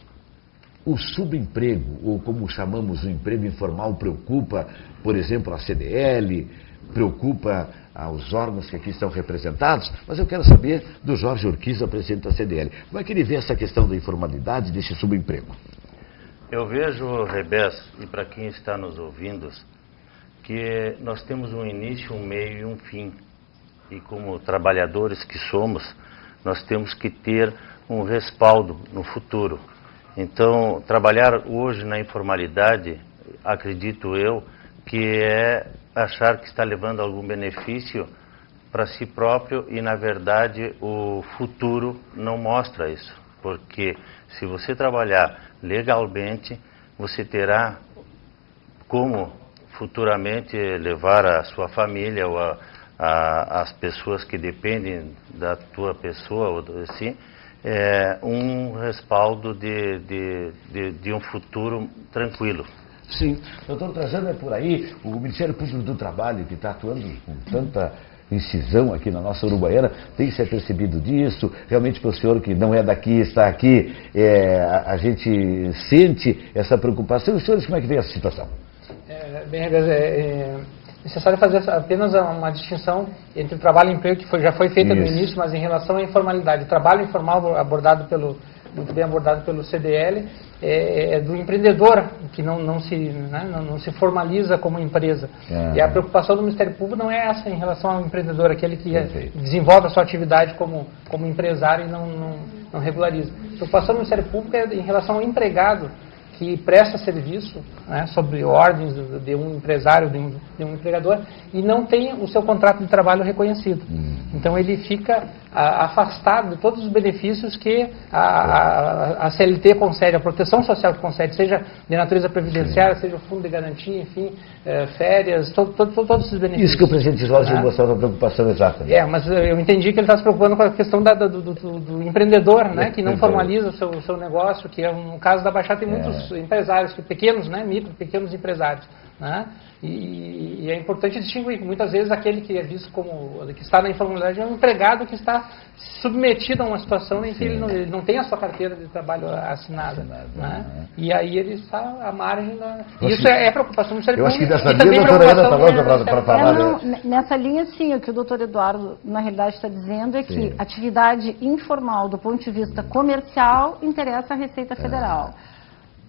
O subemprego, ou como chamamos o emprego informal, preocupa, por exemplo, a CDL, preocupa aos órgãos que aqui estão representados, mas eu quero saber do Jorge Urquiza, presidente da CDL. Como é que ele vê essa questão da informalidade, desse subemprego? Eu vejo, Rebés, e para quem está nos ouvindo, que nós temos um início, um meio e um fim. E como trabalhadores que somos, nós temos que ter um respaldo no futuro. Então, trabalhar hoje na informalidade, acredito eu, que é achar que está levando algum benefício para si próprio e, na verdade, o futuro não mostra isso. Porque se você trabalhar legalmente, você terá como futuramente levar a sua família ou as pessoas que dependem da tua pessoa, ou assim, um respaldo de um futuro tranquilo. Sim. Doutor Trajano, é por aí, o Ministério Público do Trabalho, que está atuando com tanta incisão aqui na nossa Uruguaiana. Tem se apercebido disso? Realmente para o senhor que não é daqui, está aqui, a gente sente essa preocupação. E os senhores, como é que vê essa situação? É necessário fazer apenas uma distinção entre o trabalho e o emprego, que já foi feita no início, mas em relação à informalidade. O trabalho informal muito bem abordado pelo CDL, é do empreendedor, que não se formaliza como empresa. E a preocupação do Ministério Público não é essa em relação ao empreendedor, aquele que desenvolve a sua atividade como empresário e não regulariza. A preocupação do Ministério Público é em relação ao empregado, que presta serviço, né, sob ordens de um empresário, de um empregador, e não tem o seu contrato de trabalho reconhecido. Então ele fica afastado de todos os benefícios que a CLT concede, a proteção social que concede, seja de natureza previdenciária, seja o fundo de garantia, enfim, férias, todos esses benefícios. Isso que o presidente Jorge mostrava a preocupação exata. Mas eu entendi que ele está se preocupando com a questão do empreendedor, né, que não formaliza o seu negócio, que é no caso da Baixada tem muitos empresários, pequenos, né, pequenos empresários, né? E é importante distinguir. Muitas vezes aquele que é visto como, que está na informalidade é um empregado que está submetido a uma situação em que ele não tem a sua carteira de trabalho assinada. Né? E aí ele está à margem da... Isso é preocupação do Ministério Público. Eu acho que dessa linha a doutora Ana está louca para falar. Nessa linha, sim, o que o doutor Eduardo, na realidade, está dizendo é que atividade informal, do ponto de vista comercial, interessa à Receita Federal.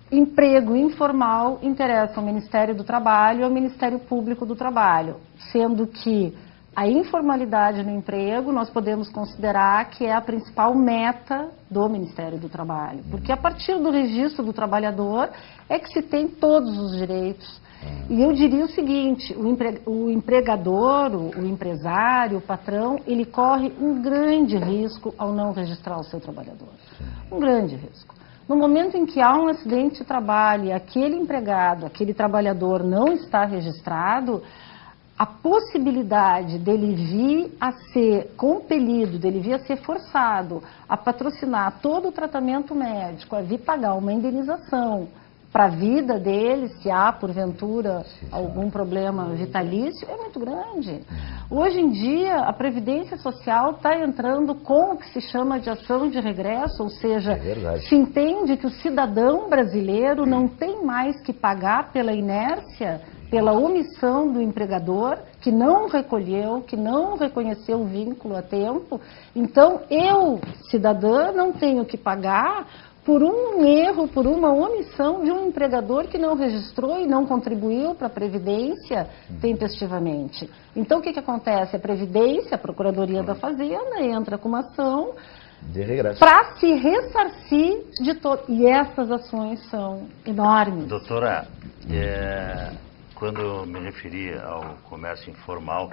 Emprego informal interessa ao Ministério do Trabalho e ao Ministério Público do Trabalho, sendo que a informalidade no emprego nós podemos considerar que é a principal meta do Ministério do Trabalho, porque a partir do registro do trabalhador é que se tem todos os direitos. E eu diria o seguinte, o empregador, o empresário, o patrão, ele corre um grande risco ao não registrar o seu trabalhador. Um grande risco. No momento em que há um acidente de trabalho e aquele empregado, aquele trabalhador não está registrado, a possibilidade dele vir a ser compelido, dele vir a ser forçado a patrocinar todo o tratamento médico, a vir pagar uma indenização para a vida dele, se há, porventura, algum problema vitalício, é muito grande. Hoje em dia, a Previdência Social está entrando com o que se chama de ação de regresso, ou seja, se entende que o cidadão brasileiro não tem mais que pagar pela inércia, pela omissão do empregador, que não recolheu, que não reconheceu o vínculo a tempo. Então, eu, cidadã, não tenho que pagar por um erro, por uma omissão de um empregador que não registrou e não contribuiu para a Previdência tempestivamente. Então, o que acontece? A Previdência, a Procuradoria da Fazenda, entra com uma ação para se ressarcir de todo. E essas ações são enormes. Doutora, quando eu me referi ao comércio informal,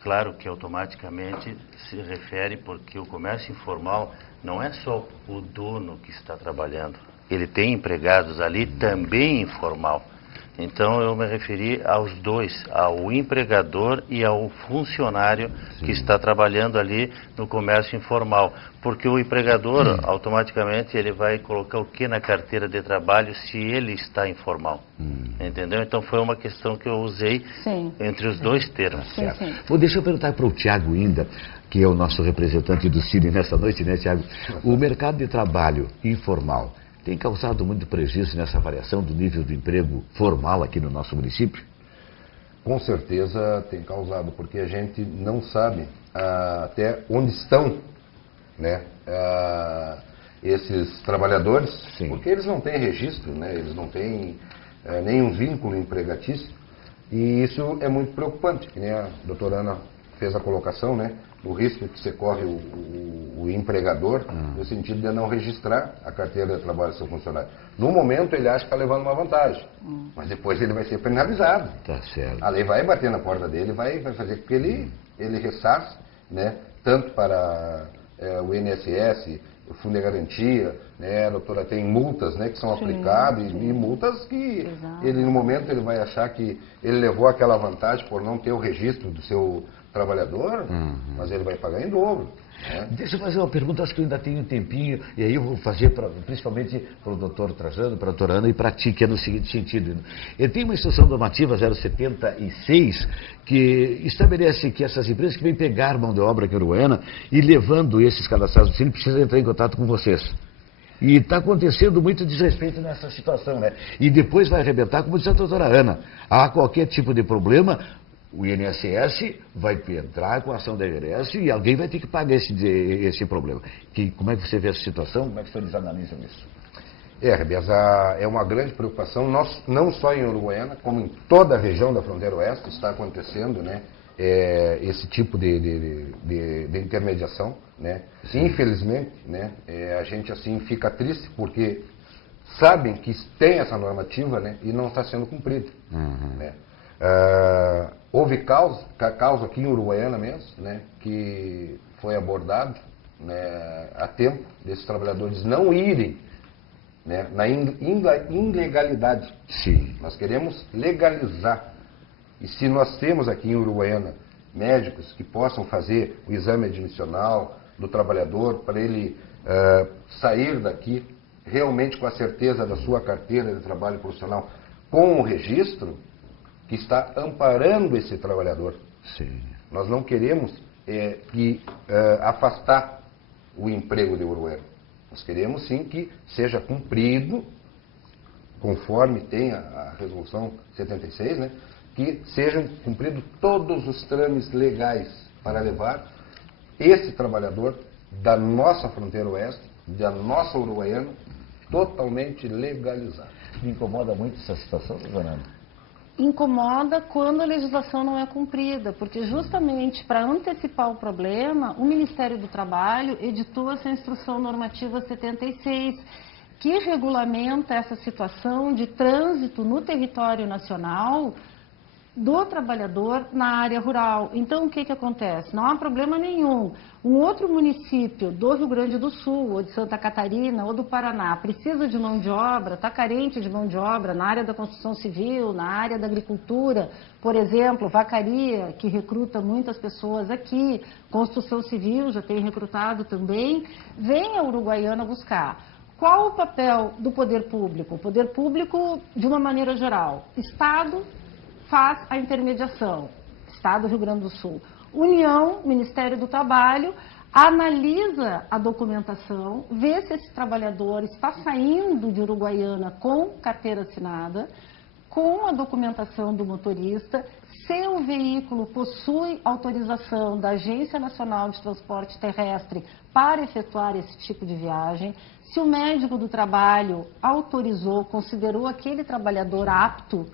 claro que automaticamente se refere porque o comércio informal não é só o dono que está trabalhando. Ele tem empregados ali também informal. Então eu me referi aos dois, ao empregador e ao funcionário que está trabalhando ali no comércio informal. Porque o empregador, automaticamente, ele vai colocar o que na carteira de trabalho se ele está informal. Entendeu? Então foi uma questão que eu usei entre os dois termos. Bom, deixa eu perguntar para o Tiago ainda, que é o nosso representante do Cine nessa noite, né, Tiago? O mercado de trabalho informal tem causado muito prejuízo nessa variação do nível do emprego formal aqui no nosso município? Com certeza tem causado, porque a gente não sabe até onde estão, né, esses trabalhadores, porque eles não têm registro, né, eles não têm nenhum vínculo empregatício, e isso é muito preocupante, que nem a doutora Ana fez a colocação, né, o risco que você corre o empregador, no sentido de não registrar a carteira de trabalho do seu funcionário. No momento, ele acha que está levando uma vantagem, mas depois ele vai ser penalizado. Tá certo. A lei vai bater na porta dele, vai fazer com que ele ressarce, né, tanto para o INSS, o Fundo de Garantia, né, a doutora tem multas, né, que são aplicadas, e multas que ele, no momento, ele vai achar que ele levou aquela vantagem por não ter o registro do seu trabalhador, mas ele vai pagar em dobro. Deixa eu fazer uma pergunta, acho que eu ainda tenho um tempinho, e aí eu vou fazer principalmente para o doutor Trajano, para a doutora Ana e para ti, que é no seguinte sentido. Tem uma instrução normativa 076 que estabelece que essas empresas que vêm pegar mão de obra aqui em Uruguaiana e levando esses cadastrados do Cine precisam entrar em contato com vocês. E está acontecendo muito desrespeito nessa situação, né? E depois vai arrebentar, como disse a doutora Ana. Há qualquer tipo de problema, o INSS vai entrar com a ação da IRS e alguém vai ter que pagar esse problema. Como é que você vê essa situação? Como é que vocês analisam isso? Rebes, é uma grande preocupação, não só em Uruguaiana, como em toda a região da fronteira oeste está acontecendo, né? Esse tipo de intermediação, né? Infelizmente, né? A gente assim fica triste porque sabem que tem essa normativa, né? E não está sendo cumprida. Né? Houve causa aqui em Uruguaiana mesmo, né? Que foi abordado, né? A tempo desses trabalhadores não irem, né? Na ilegalidade. Sim. Nós queremos legalizar. E se nós temos aqui em Uruguaiana médicos que possam fazer o exame admissional do trabalhador para ele sair daqui realmente com a certeza da sua carteira de trabalho profissional, com o registro que está amparando esse trabalhador. Sim. Nós não queremos afastar o emprego de Uruguaiana. Nós queremos sim que seja cumprido, conforme tem a resolução 76, né? Que sejam cumpridos todos os trâmites legais para levar esse trabalhador da nossa fronteira oeste, da nossa Uruguaiana, totalmente legalizado. Me incomoda muito essa situação, dona Ana? Incomoda quando a legislação não é cumprida, porque justamente para antecipar o problema, o Ministério do Trabalho editou essa Instrução Normativa 76, que regulamenta essa situação de trânsito no território nacional do trabalhador na área rural. Então, o que acontece? Não há problema nenhum. Um outro município do Rio Grande do Sul, ou de Santa Catarina, ou do Paraná, precisa de mão de obra, está carente de mão de obra na área da construção civil, na área da agricultura, por exemplo, Vacaria, que recruta muitas pessoas aqui, construção civil já tem recrutado também, vem a Uruguaiana buscar. Qual o papel do poder público? O poder público, de uma maneira geral, Estado faz a intermediação, Estado do Rio Grande do Sul. União, Ministério do Trabalho, analisa a documentação, vê se esse trabalhador está saindo de Uruguaiana com carteira assinada, com a documentação do motorista, se o veículo possui autorização da Agência Nacional de Transporte Terrestre para efetuar esse tipo de viagem, se o médico do trabalho autorizou, considerou aquele trabalhador apto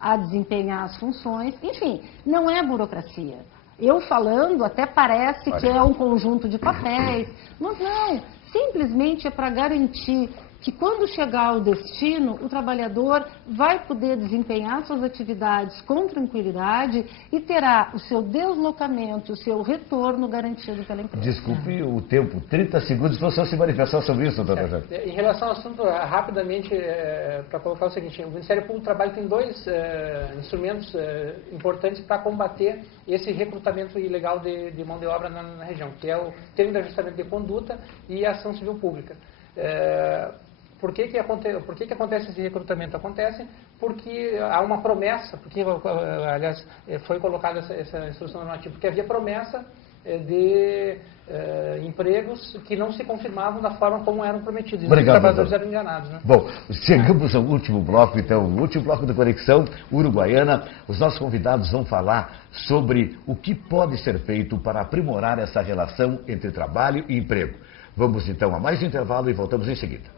a desempenhar as funções, enfim, não é burocracia. Eu falando até parece que é um conjunto de papéis, mas não, simplesmente é para garantir que quando chegar ao destino, o trabalhador vai poder desempenhar suas atividades com tranquilidade e terá o seu deslocamento, o seu retorno garantido pela empresa. Desculpe o tempo, 30 segundos para o senhor se manifestar sobre isso, doutor Trajano. Em relação ao assunto, rapidamente, para colocar o seguinte, o Ministério Público do Trabalho tem dois instrumentos importantes para combater esse recrutamento ilegal de mão de obra na região, que é o termo de ajustamento de conduta e a ação civil pública. Por que acontece esse recrutamento? Acontece porque há uma promessa, porque, aliás, foi colocada essa instrução normativa, porque havia promessa de empregos que não se confirmavam da forma como eram prometidos. Obrigado, os trabalhadores eram enganados, né? Bom, chegamos ao último bloco, então, o último bloco da Conexão Uruguaiana. Os nossos convidados vão falar sobre o que pode ser feito para aprimorar essa relação entre trabalho e emprego. Vamos, então, a mais um intervalo e voltamos em seguida.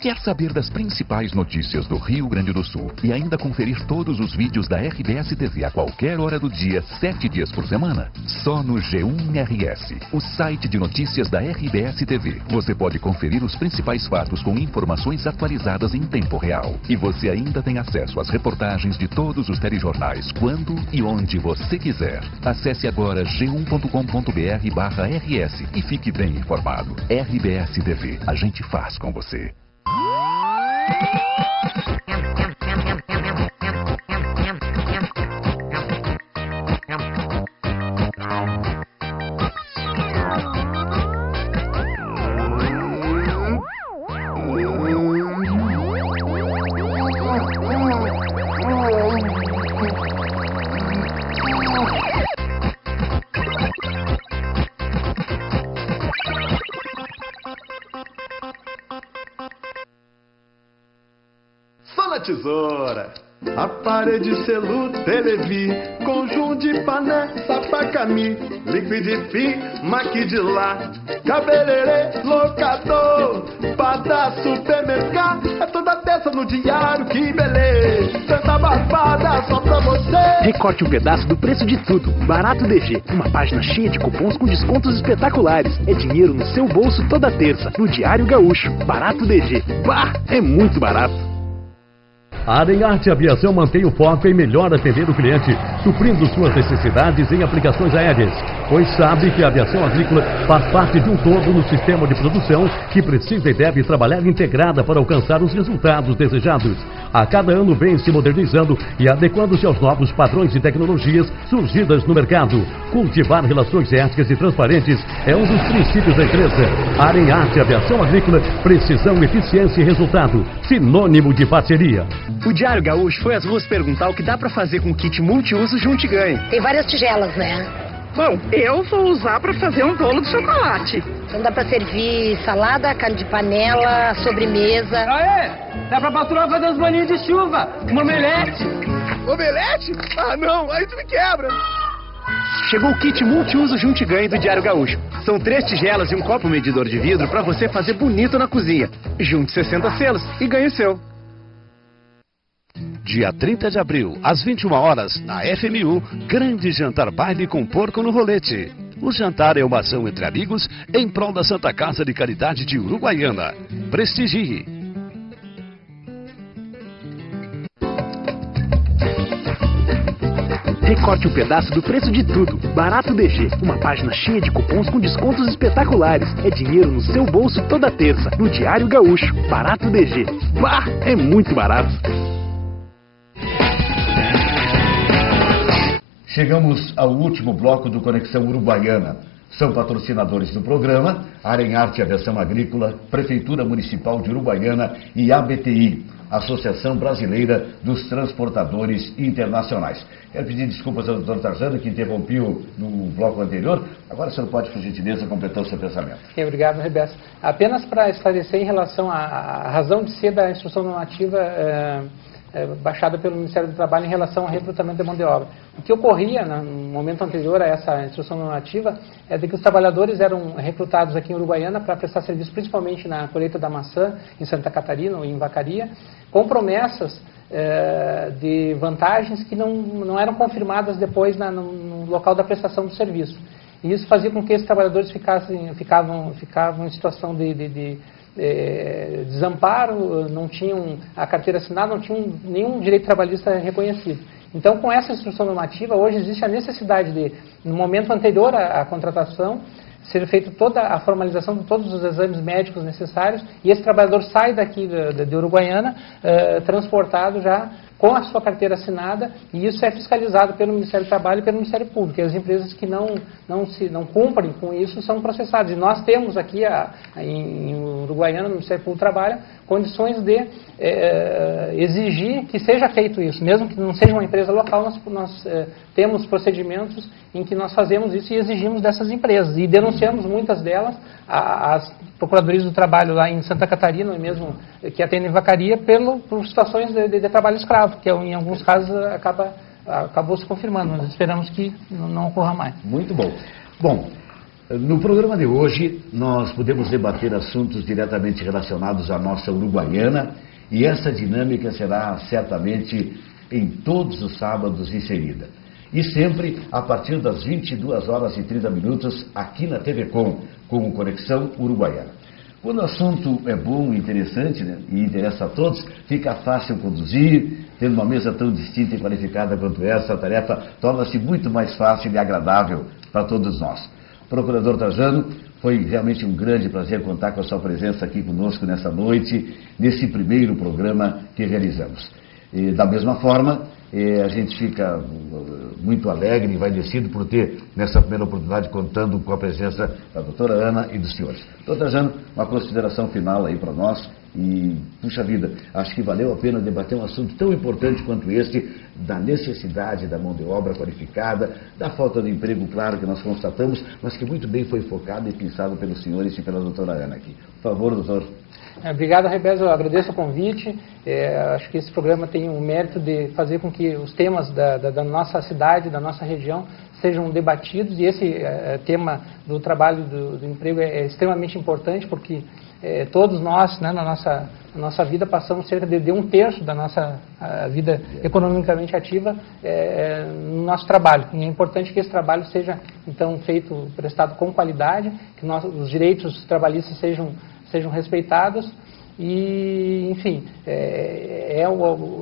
Quer saber das principais notícias do Rio Grande do Sul e ainda conferir todos os vídeos da RBS TV a qualquer hora do dia, 7 dias por semana? Só no G1RS, o site de notícias da RBS TV. Você pode conferir os principais fatos com informações atualizadas em tempo real. E você ainda tem acesso às reportagens de todos os telejornais, quando e onde você quiser. Acesse agora g1.com.br/RS e fique bem informado. RBS TV, a gente faz com você. Fala, tesoura! Aparelho de selu, televi, conjunto de pané, sapacami, liquidifim, maquidilá, cabeleireiro, locador, pra dar supermercado, é toda terça no diário, que beleza, tanta barbada só pra você. Recorte um pedaço do preço de tudo. Barato DG, uma página cheia de cupons com descontos espetaculares. É dinheiro no seu bolso toda terça, no Diário Gaúcho. Barato DG. Bah, é muito barato. A Arenarte Aviação mantém o foco em melhor atender o cliente, suprindo suas necessidades em aplicações aéreas, pois sabe que a aviação agrícola faz parte de um todo no sistema de produção que precisa e deve trabalhar integrada para alcançar os resultados desejados. A cada ano vem se modernizando e adequando-se aos novos padrões e tecnologias surgidas no mercado. Cultivar relações éticas e transparentes é um dos princípios da empresa. A Arenarte Aviação Agrícola, precisão, eficiência e resultado, sinônimo de parceria. O Diário Gaúcho foi às ruas perguntar o que dá pra fazer com o kit multiuso Junte e Ganhe. Tem várias tigelas, né? Bom, eu vou usar para fazer um bolo de chocolate. Então dá pra servir salada, carne de panela, sobremesa. Aê! Dá pra patroa fazer uns bolinhos de chuva, uma omelete. Omelete? Ah, não, aí tu me quebra. Chegou o kit multiuso Junte e Ganhe do Diário Gaúcho. São 3 tigelas e um copo medidor de vidro pra você fazer bonito na cozinha. Junte 60 selos e ganhe o seu. Dia 30 de abril, às 21 horas, na FMU, grande jantar baile com porco no rolete. O jantar é uma ação entre amigos em prol da Santa Casa de Caridade de Uruguaiana. Prestigie! Recorte um pedaço do preço de tudo. Barato DG, uma página cheia de cupons com descontos espetaculares. É dinheiro no seu bolso toda terça, no Diário Gaúcho. Barato DG. Bah, é muito barato. Chegamos ao último bloco do Conexão Uruguaiana. São patrocinadores do programa Arenarte Aviação Agrícola, Prefeitura Municipal de Uruguaiana e ABTI, Associação Brasileira dos Transportadores Internacionais. Quero pedir desculpas ao doutor Tarzano, que interrompeu no bloco anterior. Agora o senhor pode, por gentileza, completar o seu pensamento. Obrigado, Rebeca. Apenas para esclarecer em relação à razão de ser da instrução normativa baixada pelo Ministério do Trabalho em relação ao recrutamento de mão de obra. O que ocorria no momento anterior a essa instrução normativa é de que os trabalhadores eram recrutados aqui em Uruguaiana para prestar serviço principalmente na colheita da maçã em Santa Catarina ou em Vacaria, com de vantagens que não eram confirmadas depois no local da prestação do serviço. E isso fazia com que esses trabalhadores ficavam em situação de desamparo, não tinham a carteira assinada, não tinham nenhum direito trabalhista reconhecido. Então, com essa instrução normativa, hoje existe a necessidade de, no momento anterior à contratação, ser feita toda a formalização de todos os exames médicos necessários e esse trabalhador sai daqui de Uruguaiana transportado já com a sua carteira assinada, e isso é fiscalizado pelo Ministério do Trabalho e pelo Ministério Público. E as empresas que não cumprem com isso são processadas. E nós temos aqui em Uruguaiana, no Ministério Público do Trabalho, condições de exigir que seja feito isso. Mesmo que não seja uma empresa local, nós temos procedimentos em que nós fazemos isso e exigimos dessas empresas. E denunciamos muitas delas, as procuradorias do trabalho lá em Santa Catarina, mesmo que atendem Vacaria, por situações de trabalho escravo, que em alguns casos acabou se confirmando. Nós esperamos que não ocorra mais. Muito bom. Bom, no programa de hoje nós podemos debater assuntos diretamente relacionados à nossa Uruguaiana, e essa dinâmica será certamente em todos os sábados inserida. E sempre a partir das 22 horas e 30 minutos aqui na TV Com o Conexão Uruguaiana. Quando o assunto é bom e interessante, né, e interessa a todos, fica fácil conduzir. Tendo uma mesa tão distinta e qualificada quanto essa, a tarefa torna-se muito mais fácil e agradável para todos nós. Procurador Tarzano, foi realmente um grande prazer contar com a sua presença aqui conosco nessa noite, nesse primeiro programa que realizamos. E, da mesma forma, a gente fica muito alegre e envaidecido por ter, nessa primeira oportunidade, contando com a presença da doutora Ana e dos senhores. Doutora Tarzano, uma consideração final aí para nós E, puxa vida, acho que valeu a pena debater um assunto tão importante quanto este, da necessidade da mão de obra qualificada, da falta de emprego, claro, que nós constatamos, mas que muito bem foi focado e pensado pelos senhores e pela doutora Ana aqui. Por favor, doutor. Obrigado, Rebeza. Eu agradeço o convite. Acho que esse programa tem o mérito de fazer com que os temas da nossa cidade, da nossa região, sejam debatidos. E esse tema do trabalho do emprego é extremamente importante, porque todos nós, né, na nossa vida, passamos cerca de 1/3 da nossa vida economicamente ativa no nosso trabalho. E é importante que esse trabalho seja, então, prestado com qualidade, que os direitos trabalhistas sejam respeitados e, enfim,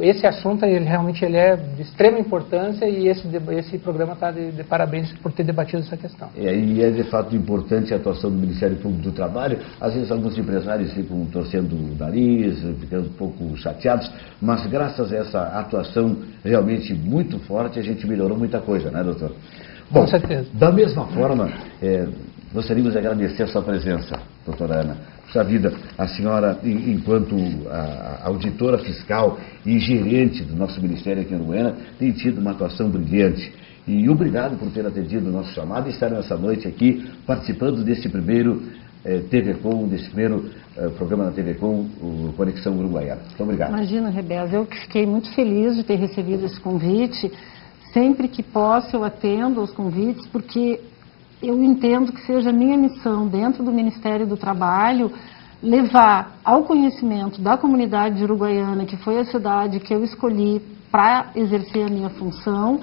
esse assunto realmente é de extrema importância e esse programa está de parabéns por ter debatido essa questão. E é de fato importante a atuação do Ministério Público do Trabalho. Às vezes alguns empresários ficam torcendo o nariz, ficando um pouco chateados, mas graças a essa atuação realmente muito forte, a gente melhorou muita coisa, né, doutor? Bom, com certeza. Da mesma forma, gostaríamos de agradecer a sua presença, doutora Ana. Puxa vida, a senhora, enquanto auditora fiscal e gerente do nosso Ministério aqui em Uruguaiana, tem tido uma atuação brilhante. E obrigado por ter atendido o nosso chamado e estar nessa noite aqui, participando desse primeiro TV Com, desse primeiro programa da TV Com, o Conexão Uruguaiana. Muito obrigado. Imagina, Rebeza, eu que fiquei muito feliz de ter recebido esse convite. Sempre que posso, eu atendo aos convites, porque eu entendo que seja minha missão dentro do Ministério do Trabalho levar ao conhecimento da comunidade de Uruguaiana, que foi a cidade que eu escolhi para exercer a minha função,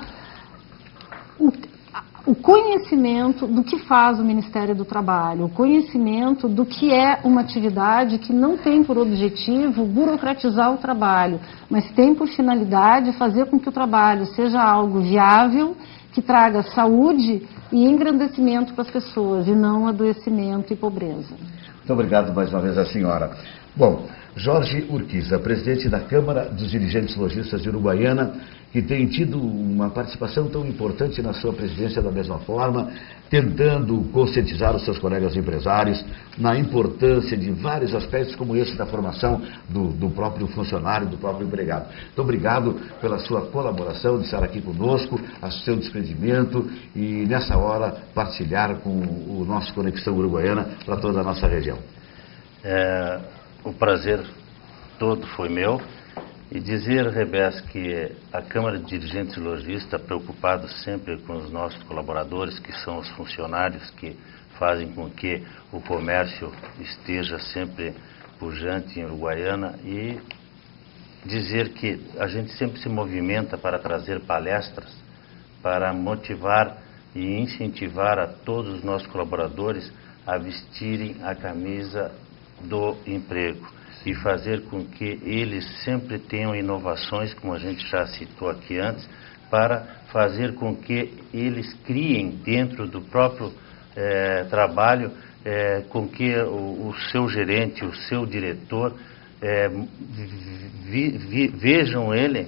o conhecimento do que faz o Ministério do Trabalho, o conhecimento do que é uma atividade que não tem por objetivo burocratizar o trabalho, mas tem por finalidade fazer com que o trabalho seja algo viável, que traga saúde e engrandecimento para as pessoas, e não adoecimento e pobreza. Muito obrigado mais uma vez à senhora. Bom, Jorge Urquiza, presidente da Câmara dos Dirigentes Lojistas de Uruguaiana, que tem tido uma participação tão importante na sua presidência da mesma forma, tentando conscientizar os seus colegas empresários na importância de vários aspectos como esse da formação do próprio funcionário, do próprio empregado. Muito obrigado pela sua colaboração, de estar aqui conosco, a seu desprendimento e nessa hora partilhar com o nosso Conexão Uruguaiana para toda a nossa região. O prazer todo foi meu. E dizer, Rebés, que a Câmara de Dirigentes e Lojistas, preocupado sempre com os nossos colaboradores, que são os funcionários que fazem com que o comércio esteja sempre pujante em Uruguaiana, e dizer que a gente sempre se movimenta para trazer palestras, para motivar e incentivar a todos os nossos colaboradores a vestirem a camisa do emprego. E fazer com que eles sempre tenham inovações, como a gente já citou aqui antes, para fazer com que eles criem dentro do próprio trabalho, com que o seu gerente, o seu diretor, vejam ele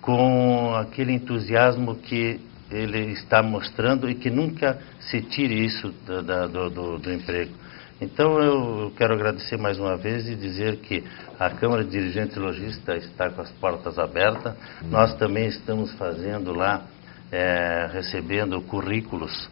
com aquele entusiasmo que ele está mostrando e que nunca se tire isso do emprego. Então, eu quero agradecer mais uma vez e dizer que a Câmara de Dirigentes e Lojistas está com as portas abertas. Nós também estamos fazendo lá, recebendo currículos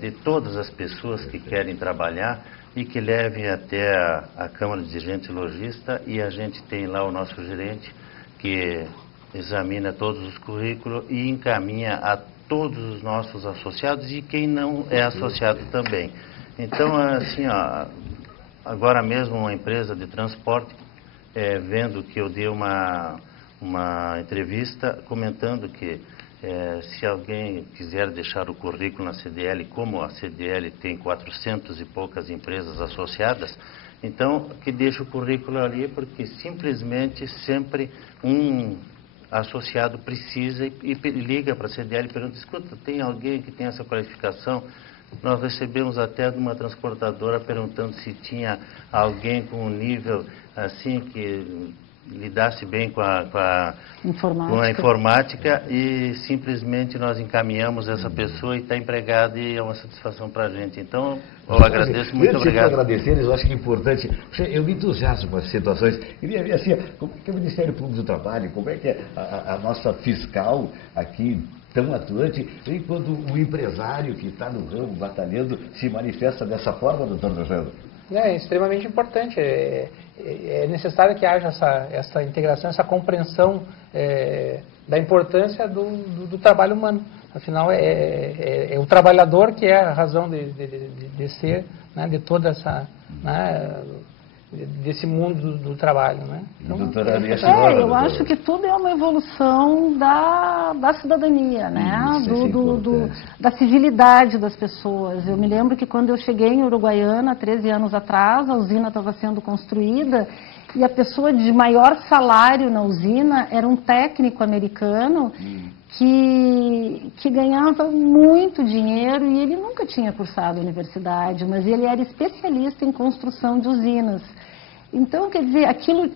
de todas as pessoas que querem trabalhar e que levem até a Câmara de Dirigentes e Lojistas, e a gente tem lá o nosso gerente que examina todos os currículos e encaminha a todos os nossos associados e quem não é associado também. Então, assim, ó, agora mesmo uma empresa de transporte, vendo que eu dei uma entrevista comentando que se alguém quiser deixar o currículo na CDL, como a CDL tem 400 e poucas empresas associadas, então que deixe o currículo ali, porque simplesmente sempre um associado precisa e liga para a CDL e pergunta: escuta, tem alguém que tem essa qualificação? Nós recebemos até de uma transportadora perguntando se tinha alguém com um nível assim que lidasse bem com a informática e simplesmente nós encaminhamos essa pessoa e está empregada e é uma satisfação para a gente. Então, eu agradeço, muito obrigado. Eu agradecer, eu acho que é importante. Eu me entusiasmo com as situações. Queria ver assim, como é que o Ministério Público do Trabalho, como é que é a nossa fiscal aqui tão atuante, e quando o empresário que está no ramo batalhando se manifesta dessa forma, doutor Fernando? É extremamente importante. É necessário que haja essa integração, essa compreensão da importância do trabalho humano. Afinal, é o trabalhador que é a razão de ser, né, de toda essa... Né, desse mundo do trabalho, né? Então, eu acho que tudo é uma evolução da cidadania, né? Da civilidade das pessoas. Eu me lembro que quando eu cheguei em Uruguaiana, 13 anos atrás, a usina estava sendo construída e a pessoa de maior salário na usina era um técnico americano que ganhava muito dinheiro e ele nunca tinha cursado a universidade, mas ele era especialista em construção de usinas. Então, quer dizer, aquilo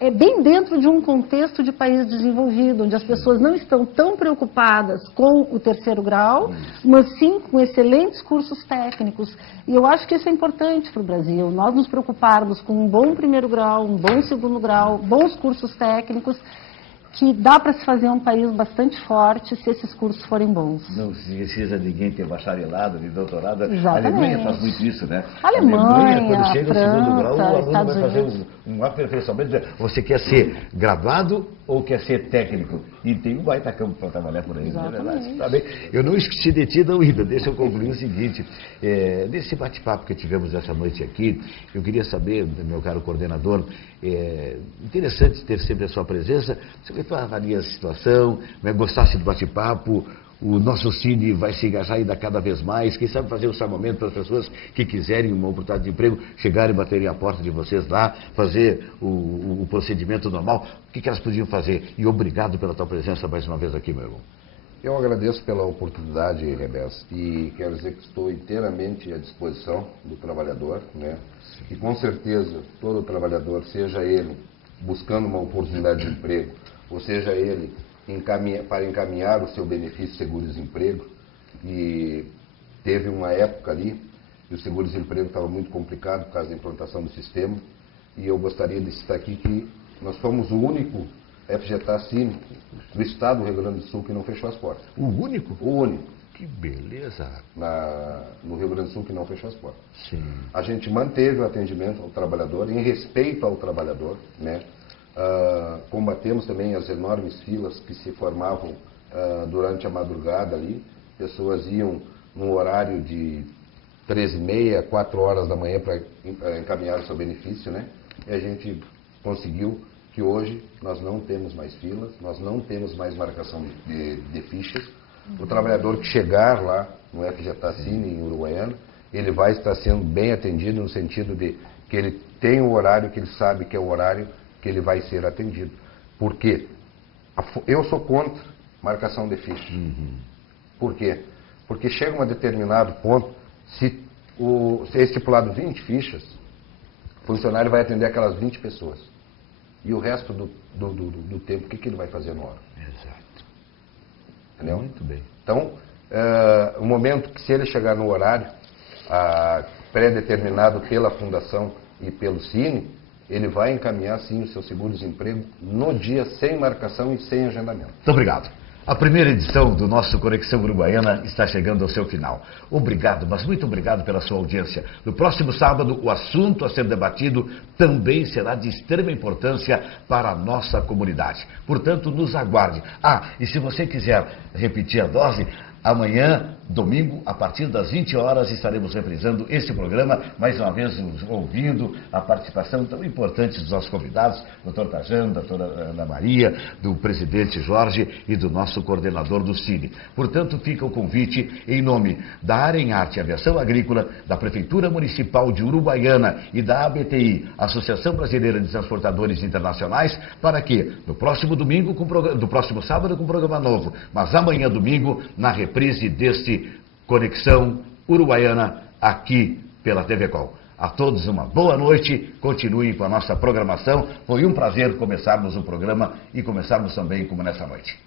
é bem dentro de um contexto de país desenvolvido, onde as pessoas não estão tão preocupadas com o terceiro grau, mas sim com excelentes cursos técnicos. E eu acho que isso é importante para o Brasil, nós nos preocuparmos com um bom primeiro grau, um bom segundo grau, bons cursos técnicos, que dá para se fazer um país bastante forte se esses cursos forem bons. Não precisa ninguém ter bacharelado, nem doutorado. Exatamente. A Alemanha faz muito isso, né? A Alemanha, quando chega França, no segundo grau, o aluno Estados vai fazer Unidos. um aperfeiçoamento. Você quer ser graduado ou quer ser técnico? E tem um baita campo para trabalhar por aí, não é verdade? Tá bem. Eu não esqueci de ti, não, Ida. Deixa eu concluir o seguinte. Nesse bate-papo que tivemos essa noite aqui, eu queria saber, meu caro coordenador, interessante ter sempre a sua presença. Você avalia a situação, gostasse do bate-papo, o nosso Cine vai se engajar ainda cada vez mais, quem sabe fazer um chamamento para as pessoas que quiserem uma oportunidade de emprego, chegarem e baterem a porta de vocês lá, fazer o procedimento normal, o que elas podiam fazer? E obrigado pela tua presença mais uma vez aqui, meu irmão. Eu agradeço pela oportunidade, Rebés, e quero dizer que estou inteiramente à disposição do trabalhador, né? E com certeza todo trabalhador, seja ele buscando uma oportunidade de emprego, ou seja ele para encaminhar o seu benefício seguro-desemprego, e teve uma época ali que o seguro-desemprego estava muito complicado por causa da implantação do sistema, e eu gostaria de citar aqui que nós fomos o único FGTAS-Cine do estado do Rio Grande do Sul que não fechou as portas. O único? O único. Que beleza! No Rio Grande do Sul que não fechou as portas. Sim. A gente manteve o atendimento ao trabalhador, em respeito ao trabalhador, né? Combatemos também as enormes filas que se formavam durante a madrugada ali. Pessoas iam no horário de 13h30, 4 horas da manhã para encaminhar o seu benefício, né? E a gente conseguiu que hoje nós não temos mais filas, nós não temos mais marcação de fichas. O trabalhador que chegar lá no FGTAS-Cine em Uruguaiana, ele vai estar sendo bem atendido no sentido de que ele tem o horário que ele sabe que é o horário que ele vai ser atendido. Por quê? Eu sou contra marcação de ficha. Por quê? Porque chega a um determinado ponto, se é estipulado 20 fichas, o funcionário vai atender aquelas 20 pessoas. E o resto do tempo, o que ele vai fazer na hora? Exato. Entendeu? Muito bem. Então, o momento que se ele chegar no horário pré-determinado pela Fundação e pelo Cine, ele vai encaminhar sim o seu seguro-desemprego no dia, sem marcação e sem agendamento. Muito obrigado. A primeira edição do nosso Conexão Uruguaiana está chegando ao seu final. Obrigado, mas muito obrigado pela sua audiência. No próximo sábado, o assunto a ser debatido também será de extrema importância para a nossa comunidade. Portanto, nos aguarde. E se você quiser repetir a dose, amanhã, domingo, a partir das 20 horas, estaremos reprisando este programa, mais uma vez ouvindo a participação tão importante dos nossos convidados, doutor Tajano, doutora Ana Maria, do presidente Jorge e do nosso coordenador do Cine. Portanto, fica o convite em nome da Área em Arte e Aviação Agrícola, da Prefeitura Municipal de Uruguaiana e da ABTI, Associação Brasileira de Transportadores Internacionais, para que no próximo domingo, do próximo sábado, com um programa novo, mas amanhã, domingo, na reprise deste Conexão Uruguaiana aqui pela TV Com. A todos uma boa noite, continuem com a nossa programação. Foi um prazer começarmos o programa e começarmos também como nessa noite.